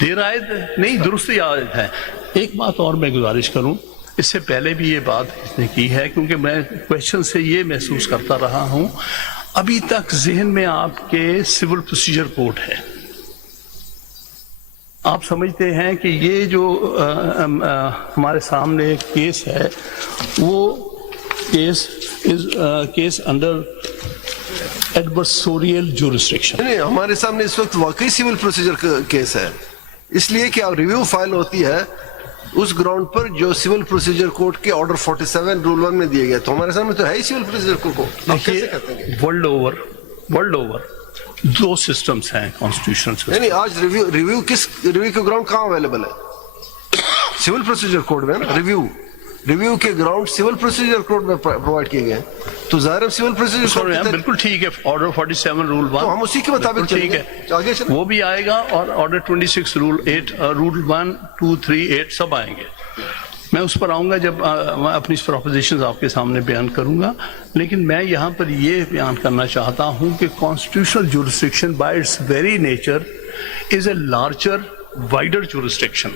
دیر آیت نہیں درستی آیت ہے. ایک بات اور میں گزارش کروں, اس سے پہلے بھی یہ بات اس نے کی ہے, کیونکہ میں کوشچن سے یہ محسوس کرتا رہا ہوں, ابھی تک ذہن میں آپ کے سول پروسیجر کوڈ ہے. آپ سمجھتے ہیں کہ یہ جو ہمارے سامنے ایک کیس ہے, وہ کیس انڈر ایڈورسوریل جورسڈکشن. نہیں, ہمارے سامنے اس وقت واقعی سول پروسیجر کیس ہے, اس لیے کہ اب ریویو فائل ہوتی ہے اس گراؤنڈ پر جو سول پروسیجر کوڈ کے آرڈر 47 رول 1 میں دیے گئے. تو ہمارے سامنے تو ہے ہی سول پروسیجر کوڈ. آپ کیسے کہتے ہیں؟ ورلڈ اوور 2 سسٹمز ہیں کانسٹیٹیوشن. نہیں, آج ریویو کے گراؤنڈ کہاں اویلیبل ہے؟ سول پروسیجر کوڈ میں نا. ریویو کے گراؤنڈ سول پروسیجر کوڈ میں پرووائڈ کیے گئے ہیں. تو ظاہر سول پروسیجر بالکل ٹھیک ہے, آرڈر 47 رول 1 تو ہم اسی کے مطابق چلیں گے. آگے چلیں. وہ بھی آئے گا, اور آرڈر 26 رول 8 رول 1 2 3 8 سب آئیں گے. میں اس پر آؤں گا جب میں اپنی پروپوزیشنز آپ کے سامنے بیان کروں گا. لیکن میں یہاں پر یہ بیان کرنا چاہتا ہوں کہ constitutional jurisdiction by it's very nature is a larger wider jurisdiction,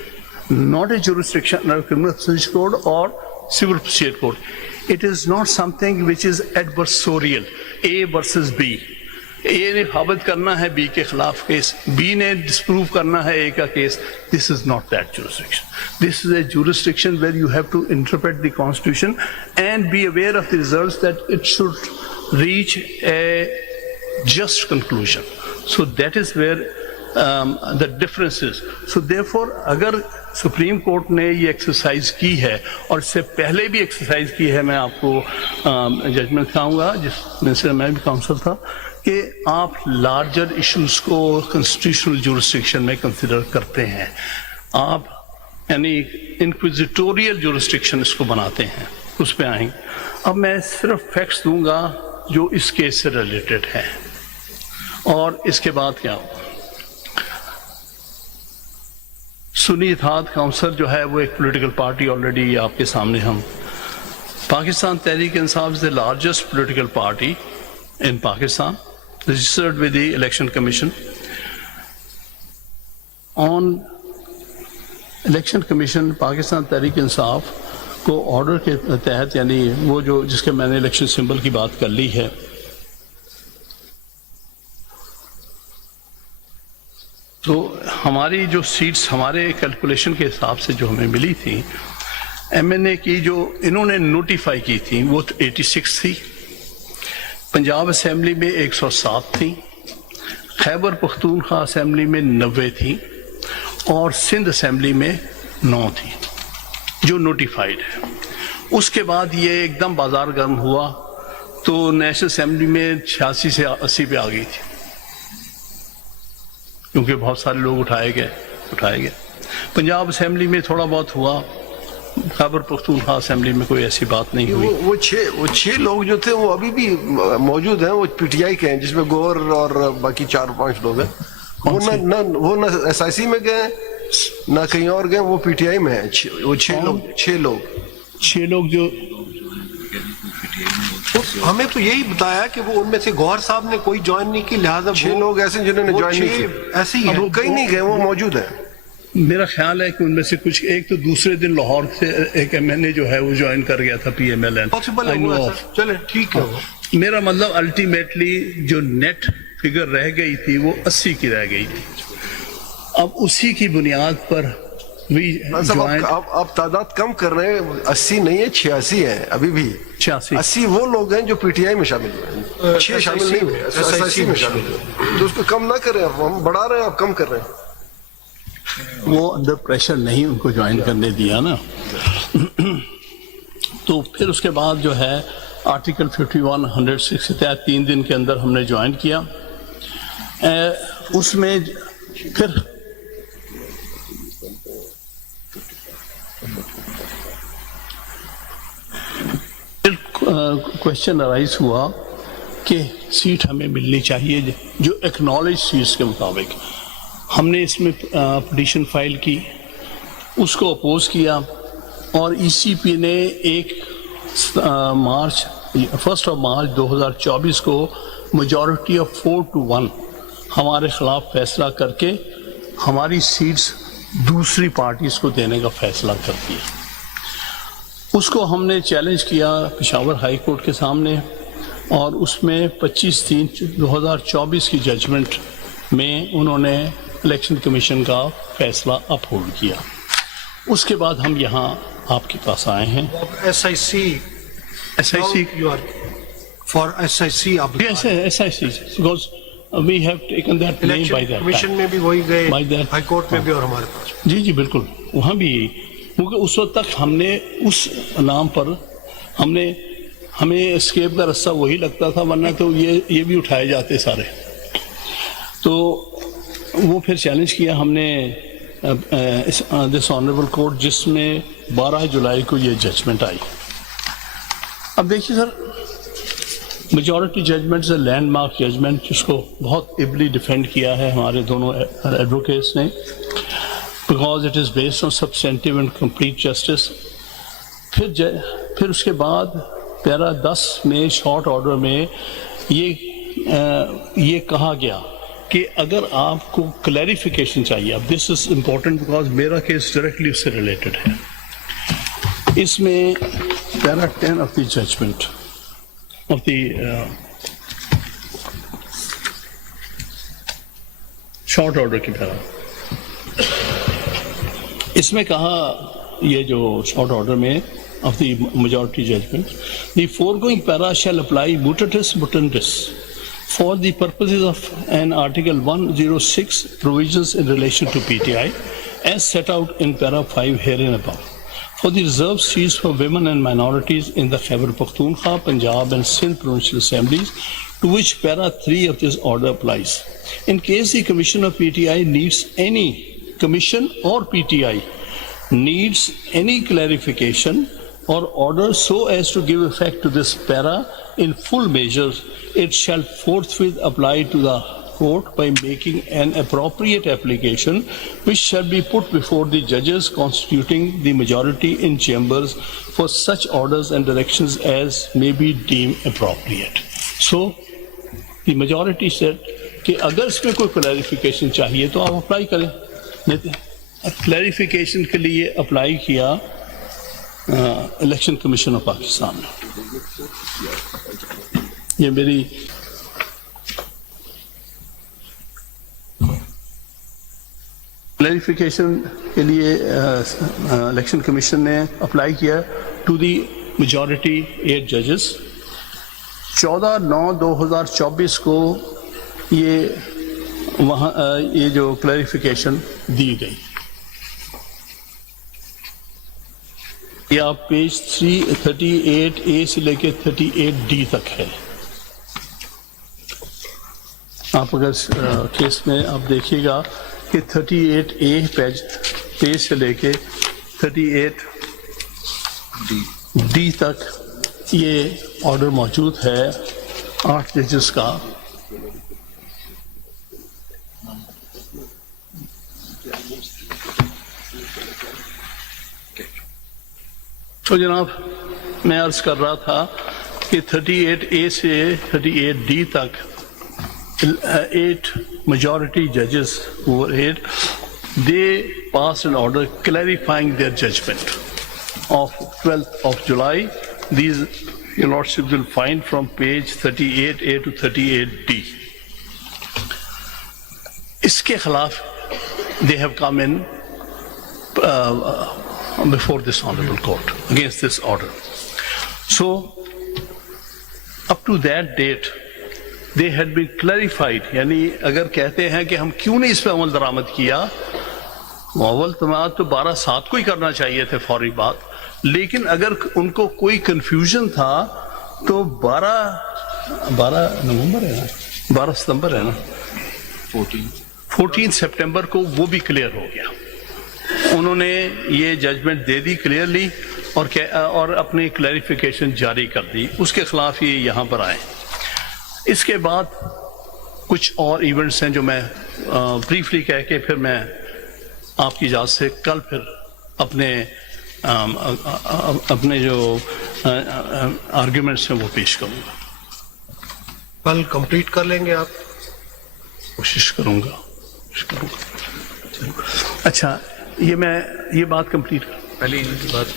not a jurisdiction under criminal procedure code or civil procedure code. It is not something which is adversarial, A versus B. A نے ثابت کرنا ہے B کے خلاف کیس, B نے ڈسپروو کرنا ہے A کا case. This is not that jurisdiction. This is a jurisdiction where you have to interpret the constitution and be aware of the results that it should reach a just conclusion. So that is where the difference is. So therefore اگر سپریم کورٹ نے یہ ایکسرسائز کی ہے, اور اس سے پہلے بھی ایکسرسائز کی ہے, میں آپ کو ججمنٹ دکھاؤں گا جس میں سے میں بھی کاؤنسل تھا, کہ آپ لارجر ایشوز کو کانسٹیٹیوشنل جورسڈکشن میں کنسیڈر کرتے ہیں, آپ یعنی انکویزیٹوریل جورسڈکشن اس کو بناتے ہیں, اس پہ آئیں گے. اب میں صرف فیکٹس دوں گا جو اس کیس سے ریلیٹڈ ہیں, اور اس کے بعد کیا ہوگا. سنی اتحاد کونسل جو ہے وہ ایک پولیٹیکل پارٹی, آلریڈی آپ کے سامنے ہم, پاکستان تحریک انصاف از the largest political party in Pakistan, registered with the Election Commission. On Election Commission, Pakistan Tehreek Insaf کو آرڈر کے تحت, یعنی وہ جو جس کے میں نے الیکشن سمبل کی بات کر لی ہے, تو ہماری جو سیٹس ہمارے کیلکولیشن کے حساب سے جو ہمیں ملی تھی, ایم این اے کی جو انہوں نے نوٹیفائی کی تھی وہ 86 تھی, پنجاب اسمبلی میں 107 تھی, خیبر پختونخوا اسمبلی میں 90 تھی, اور سندھ اسمبلی میں 9 تھی جو نوٹیفائڈ ہے. اس کے بعد یہ ایک دم بازار گرم ہوا تو نیشنل اسمبلی میں 86 سے 80 پہ آ گئی تھی, کیونکہ بہت سارے لوگ اٹھائے گئے. پنجاب اسمبلی میں تھوڑا بہت ہوا, خیبر پختونخوا اسمبلی میں کوئی ایسی بات نہیں ہوئی. وہ 6 لوگ جو تھے وہ ابھی بھی موجود ہیں, وہ پی ٹی آئی کے ہیں, جس میں گور اور باقی 4-5 لوگ ہیں. وہ نہ ایس آئی سی میں گئے نہ کہیں اور گئے, وہ پی ٹی آئی میں ہیں. وہ 6 لوگ جو ہمیں تو یہی بتایا کہ وہ ان میں سے گوہر صاحب نے کوئی جوائن نہیں کی, لہٰذا 6 لوگ ایسے جنہوں نے جوائن نہیں کیا, ایسے ہی وہ کہیں نہیں گئے, وہ موجود ہیں. میرا خیال ہے کہ ان میں سے کچھ, ایک تو دوسرے دن لاہور سے ایک ایم این اے جو ہے وہ جوائن کر گیا تھا پی ایم ایل این. چلے ٹھیک ہے. میرا مطلب الٹیمیٹلی جو نیٹ فگر رہ گئی تھی وہ 80 کی رہ گئی تھی. اب اسی کی بنیاد پر آپ تعداد کم کر رہے ہیں, 80 نہیں ہے 86 ہیں ابھی بھی. 80 وہ لوگ ہیں جو پی ٹی آئی میں شامل ہوئے, 6 شامل نہیں ہوئے, SIC میں شامل ہوئے. تو اس کو کم نہ کریں, ہم بڑھا رہے ہیں, آپ کم کر رہے ہیں. وہ انڈر پریشر نہیں ان کو جوائن کرنے دیا نا. تو پھر اس کے بعد جو ہے آرٹیکل 51(106) کے تحت 3 دن کے اندر ہم نے جوائن کیا. اس میں پھر کوشچن ارائز ہوا کہ سیٹ ہمیں ملنی چاہیے جو ایکنالج سیٹس کے مطابق. ہم نے اس میں پٹیشن فائل کی, اس کو اپوز کیا, اور ای سی پی نے 1 مارچ 2024 کو میجورٹی آف 4-1 ہمارے خلاف فیصلہ کر کے ہماری سیٹس دوسری پارٹیز کو دینے کا فیصلہ کر دیا. اس کو ہم نے چیلنج کیا پشاور ہائی کورٹ کے سامنے، اور اس میں 25/3/2024 کی ججمنٹ میں انہوں نے الیکشن کمیشن کا فیصلہ اپہولڈ کیا. اس کے بعد ہم یہاں آپ کے پاس آئے ہیں. SIC you are for SIC آپ Yes, SIC, because we have taken that name by that commission time. میں بھی وہی گئے، By that- ہائی کورٹ میں بھی اور ہمارے پاس. جی بالکل، وہاں بھی، کیونکہ اس وقت تک ہم نے اس نام پر ہمیں اسکیپ کا رستہ وہی لگتا تھا، ورنہ تو یہ بھی اٹھائے جاتے سارے. تو وہ پھر چیلنج کیا ہم نے دس آنریبل کورٹ، جس میں 12 جولائی کو یہ ججمنٹ آئی. اب دیکھیے سر، میجورٹی ججمنٹ سے لینڈ مارک ججمنٹ، جس کو بہت ایبلی ڈیفینڈ کیا ہے ہمارے دونوں ایڈوکیٹس نے، because it is based on substantive and complete justice. پھر اس کے بعد پیرا 10 میں شارٹ آرڈر میں یہ کہا گیا کہ اگر آپ کو کلیریفیکیشن چاہیے، اب دس از امپورٹنٹ بیکاز میرا کیس ڈائریکٹلی اس سے ریلیٹڈ ہے. اس میں para 10 of the judgment of the short order کی پیرا، اس میں کہا، یہ جو شارٹ آرڈر میں of the majority judgment, the foregoing para shall apply mutatis mutandis for the purposes of an Article 106 provisions in relation to PTI as set out in para 5 herein above. For the reserved seats for women and minorities in the Khyber Pakhtunkhwa, Punjab and Sindh provincial assemblies, to which para 3 of this order applies. In case the Commission of PTI needs any Commission or PTI needs any clarification or order so as to give effect to this para in full measures, it shall forthwith apply to the court by making an appropriate application, which shall be put before the judges constituting the majority in chambers for such orders and directions as may be deemed appropriate. So, the majority said کہ اگر اس میں کوئی کلیریفیکیشن چاہیے تو آپ اپلائی کریں. کلیریفیکیشن کے لیے اپلائی کیا الیکشن کمیشن آف پاکستان نے. یہ میری کلیریفیکیشن کے لیے الیکشن کمیشن نے اپلائی کیا ٹو دی میجورٹی 8 ججز. 14/9/2024 کو یہ جو کلیریفیکیشن دی گئی. یہ آپ پیج 338A سے لے کے 38D تک ہے. آپ اگر کیس میں آپ دیکھیے گا کہ 38A پیج سے لے کے 38D تک یہ آرڈر موجود ہے 8 ججز کا. تو جناب میں عرض کر رہا تھا کہ 38A سے 38D تک 8 majority judges who were 8, they passed an order clarifying their judgment of 12th of July. These your lordships will find from page 38A to 38D. اس کے خلاف they have come in before this honorable court against this order. So up to that date they had been clarified. یعنی اگر کہتے ہیں کہ ہم کیوں نہیں اس پہ عمل درآمد کیا، اول تمام تو 12/7 کو ہی کرنا چاہیے تھے فوری بات، لیکن اگر ان کو کوئی کنفیوژن تھا تو 12 نومبر ہے نا، 12 ستمبر ہے نا، 14 سپٹمبر کو وہ بھی کلیئر ہو گیا. انہوں نے یہ ججمنٹ دے دی کلیئرلی اور اپنی کلیریفیکیشن جاری کر دی. اس کے خلاف یہ یہاں پر آئے. اس کے بعد کچھ اور ایونٹس ہیں جو میں بریفلی کہہ کے پھر میں آپ کی اجازت سے کل پھر اپنے جو آرگیومنٹس ہیں وہ پیش کروں گا. کل کمپلیٹ کر لیں گے آپ؟ کوشش کروں گا. اچھا یہ بات کمپلیٹ کر پہلے ان کی بات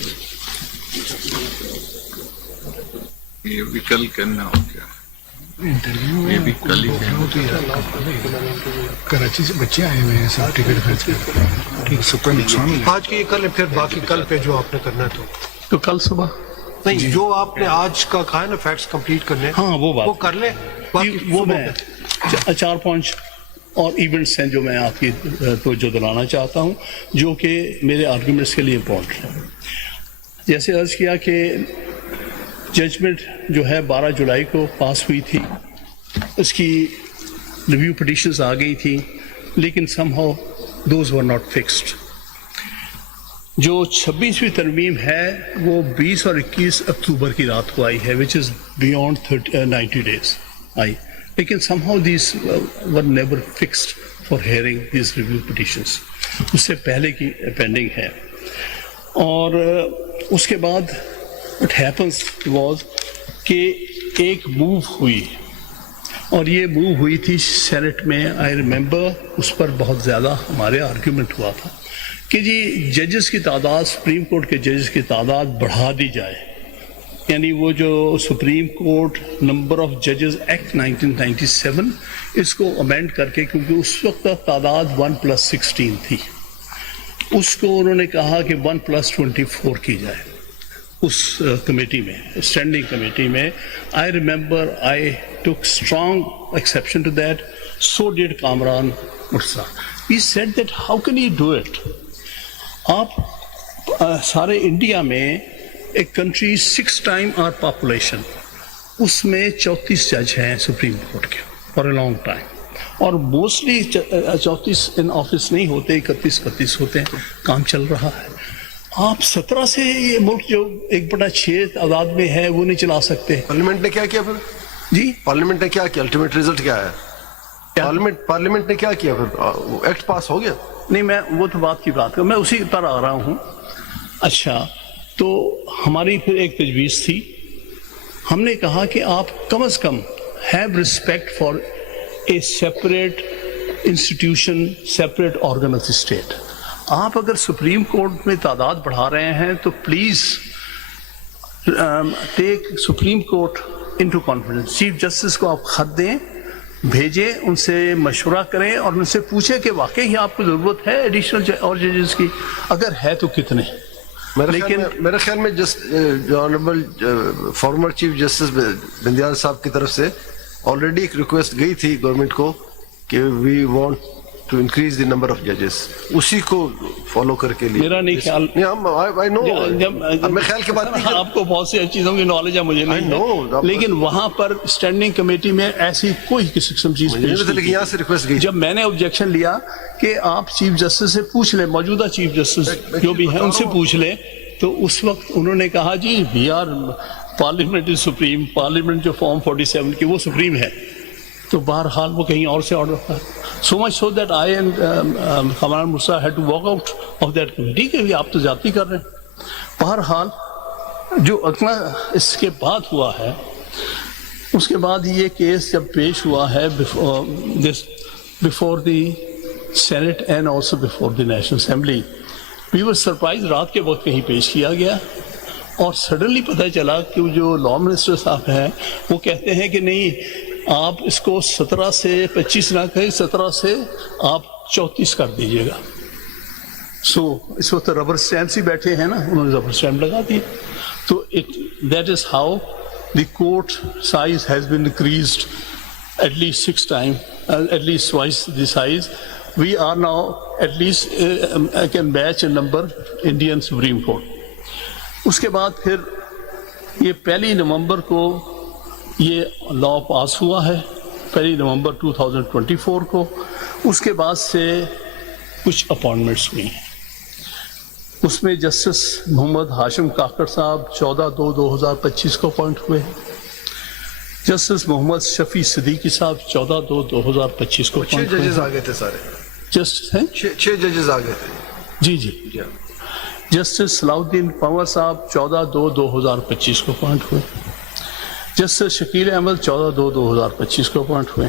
یہ بھی کل کرنا ہو گیا انٹرویو یہ بھی کل ہی کراچی سے بچے آئے ہوئے ہیں سب ٹکٹ خرچ کر ٹھیک سب کا نقصان ہو جائے آج کی یہ کل ہے، پھر باقی کل پہ جو آپ نے کرنا ہے تو کل صبح نہیں جو آپ نے آج کا کہا ہے نا فیکٹس کمپلیٹ کرنے ہاں وہ بات وہ کر لیں باقی وہ صبح میں پہ۔ 4-5 اور ایونٹس ہیں جو میں آپ کی توجہ دلانا چاہتا ہوں جو کہ میرے آرگومنٹس کے لیے امپورٹنٹ ہیں. جیسے عرض کیا کہ ججمنٹ جو ہے 12 جولائی کو پاس ہوئی تھی، اس کی ریویو پٹیشنز آ گئی تھی، لیکن some how those were not fixed. جو 26ویں ترمیم ہے وہ 20 اور 21 اکتوبر کی رات کو آئی ہے، وچ از بیونڈ 90 days آئی، لیکن somehow these were never fixed for hearing these review petitions, اس سے پہلے کی پینڈنگ ہے. اور اس کے بعد وٹ ہیپنس واز کہ ایک موو ہوئی، اور یہ موو ہوئی تھی سینٹ میں. آئی ریممبر اس پر بہت زیادہ ہمارے آرگیومنٹ ہوا تھا کہ جی ججز کی تعداد، سپریم کورٹ کے ججز کی تعداد بڑھا دی جائے، یعنی وہ جو سپریم کورٹ نمبر آف ججز ایکٹ 1997 اس کو امینڈ کر کے، کیونکہ اس وقت تعداد 1+16 تھی، اس کو انہوں نے کہا کہ 1+24 کی جائے اس کمیٹی میں، اسٹینڈنگ کمیٹی میں. I remember I took strong exception to that, so did Kamran Murtaza. He said that how can you do it. آپ سارے انڈیا میں ایک کنٹری 6 times our population، اس میں 34 جج ہیں سپریم کورٹ کے فار اے لانگ ٹائم، اور موسٹلی 34 ان آفس نہیں ہوتے، 31 ہوتے ہیں. کام چل رہا ہے. آپ 17 سے یہ ملک جو 1/6 تعداد میں ہے وہ نہیں چلا سکتے. پارلیمنٹ نے کیا کیا پھر؟ جی پارلیمنٹ نے کیا کیا؟ الٹیمیٹ ریزلٹ کیا ہے؟ پارلیمنٹ نے کیا کیا پھر؟ ایکٹ پاس ہو گیا؟ نہیں، میں وہ تو بات کی بات کروں، میں اسی پر آ رہا ہوں. اچھا، تو ہماری پھر ایک تجویز تھی، ہم نے کہا کہ آپ کم از کم have respect for a separate institution, separate organ of the state. آپ اگر سپریم کورٹ میں تعداد بڑھا رہے ہیں تو please take supreme court into confidence. Chief justice کو آپ خط دیں، بھیجیں، ان سے مشورہ کریں اور ان سے پوچھیں کہ واقعی آپ کو ضرورت ہے ایڈیشنل اور ججز کی، اگر ہے تو کتنے. میرے خیال میں جو honourable farmer chief justice Bandial صاحب کی طرف سے آلریڈی ایک ریکویسٹ گئی تھی گورنمنٹ کو کہ we want to increase the number of ججز، اسی کو فالو کر کے لیے. میرا نہیں خیال، میں خیال کی بات نہیں کر، آپ کو بہت سی چیزوں کی نالج ہے، مجھے نہیں ہے، لیکن وہاں پر اسٹینڈنگ کمیٹی میں ایسی کوئی قسم چیز لیکن یہاں سے ریکویسٹ گئی. جب میں نے آبجیکشن لیا کہ آپ چیف جسٹس سے پوچھ لیں، موجودہ چیف جسٹس جو بھی ہیں ان سے پوچھ لیں، تو اس وقت انہوں نے کہا جی we are parliament is supreme, parliament جو فارم 47 کی وہ سپریم ہے. تو بہرحال وہ کہیں اور سے آرڈر تھا. So much so that I and Kamran Murtaza had to walk out of that committee کہ آپ تو زیادتی کر رہے ہیں. بہرحال جو اگلا اس کے بعد ہوا ہے، اس کے بعد یہ کیس جب پیش ہوا ہے before the Senate and also before the National Assembly, we were surprise. رات کے وقت کہیں پیش کیا گیا اور سڈنلی پتہ چلا کہ جو لا منسٹر صاحب ہیں وہ کہتے ہیں کہ نہیں، آپ اس کو 17 سے 25 نہ کہیں، 17 سے آپ 34 کر دیجیے گا. سو اس وقت ربر اسٹیمپس ہی بیٹھے ہیں نا، انہوں نے ربر اسٹیمپ لگا دی. تو that is how the court size has been increased at least 6 times، at least twice the size. We are now at least can match a number Indian supreme court. اس کے بعد پھر یہ 1 نومبر کو یہ لا پاس ہوا ہے، 1 نومبر 2024 کو. اس کے بعد سے کچھ اپائنٹمنٹس ہوئی ہیں. اس میں جسٹس محمد ہاشم کاکڑ صاحب 14/2/2025 کو اپوائنٹ ہوئے. جسٹس محمد شفیع صدیقی صاحب 14/2/2025 کو اپوائنٹ ہوئے. ججز آ گئے تھے سارے، جسٹس ہیں 6 ججز آ گئے تھے. جی. جسٹس صلاح الدین پنور صاحب 14/2/2025 کو اپوائنٹ ہوئے. جسٹس شکیل احمد 14/2/2025 کو اپوائنٹ ہوئے.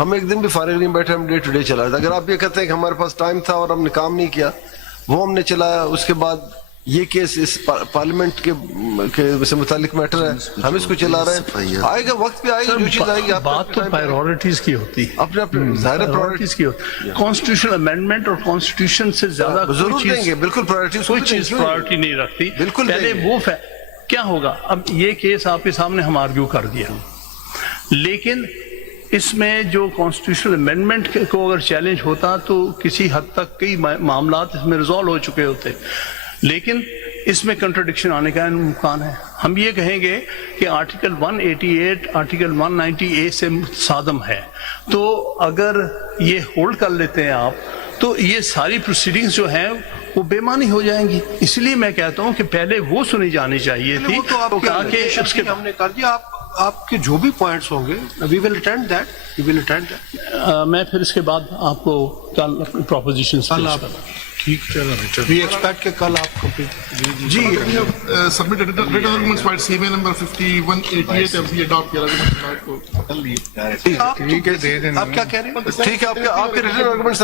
ہم ایک دن بھی فارغ نہیں بیٹھے, ہم ڈے ٹو ڈے چلا رہے تھے. اگر آپ یہ کہتے ہیں کہ ہمارے پاس ٹائم تھا اور ہم نے کام نہیں کیا, وہ ہم نے چلایا. اس کے بعد یہ کیس اس پارلیمنٹ کے سے متعلق میٹر ہے, ہم اس کو چلا رہے ہیں. آئے گا وقت پہ, آئے گا جو چیز آئے گی. بات تو پرائیورٹیز کی ہوتی ہے, اپنے اپنے ظاہر پرائیورٹیز کی ہوتی ہے. کانسٹیٹیوشن امینڈمنٹ اور کانسٹیٹیوشن سے زیادہ ضرور دیں گے, بالکل پرائرٹیز کوئی چیز پرائیورٹی نہیں رکھتی. بالکل پہلے وہ کیا ہوگا. اب یہ کیس آپ کے سامنے ہم آرگیو کر دیا, لیکن اس میں جو کانسٹیٹیوشنل امینڈمنٹ کو اگر چیلنج ہوتا تو کسی حد تک کئی معاملات اس میں ریزالو ہو چکے ہوتے, لیکن اس میں کنٹرڈکشن آنے کا امکان ہے. ہم یہ کہیں گے کہ آرٹیکل 188 آرٹیکل 190A سے متصادم ہے, تو اگر یہ ہولڈ کر لیتے ہیں آپ تو یہ ساری پروسیڈنگز جو ہیں وہ بے معنی ہو جائیں گی. اس لیے میں کہتا ہوں کہ پہلے وہ سنی جانی چاہیے تھی, تاکہ اس کے ہم نے کر دیا. آپ کے جو بھی پوائنٹس ہوں گے we will attend that, we will attend that. میں پھر اس کے بعد آپ کو کل اپنی پروپوزیشنز پیش کروں. ٹھیک, وی ایکسپیکٹ کہ کل آپ کمپلیٹ جی سبمٹ ریٹن آرگومنٹس فائل سی میں نمبر 5188 اب بھی اڈاپٹ کیا گیا کو کر لیے. ٹھیک ہے, دے دینا. آپ کیا کہہ رہے ہیں؟ ٹھیک ہے, آپ کے ریٹن آرگومنٹس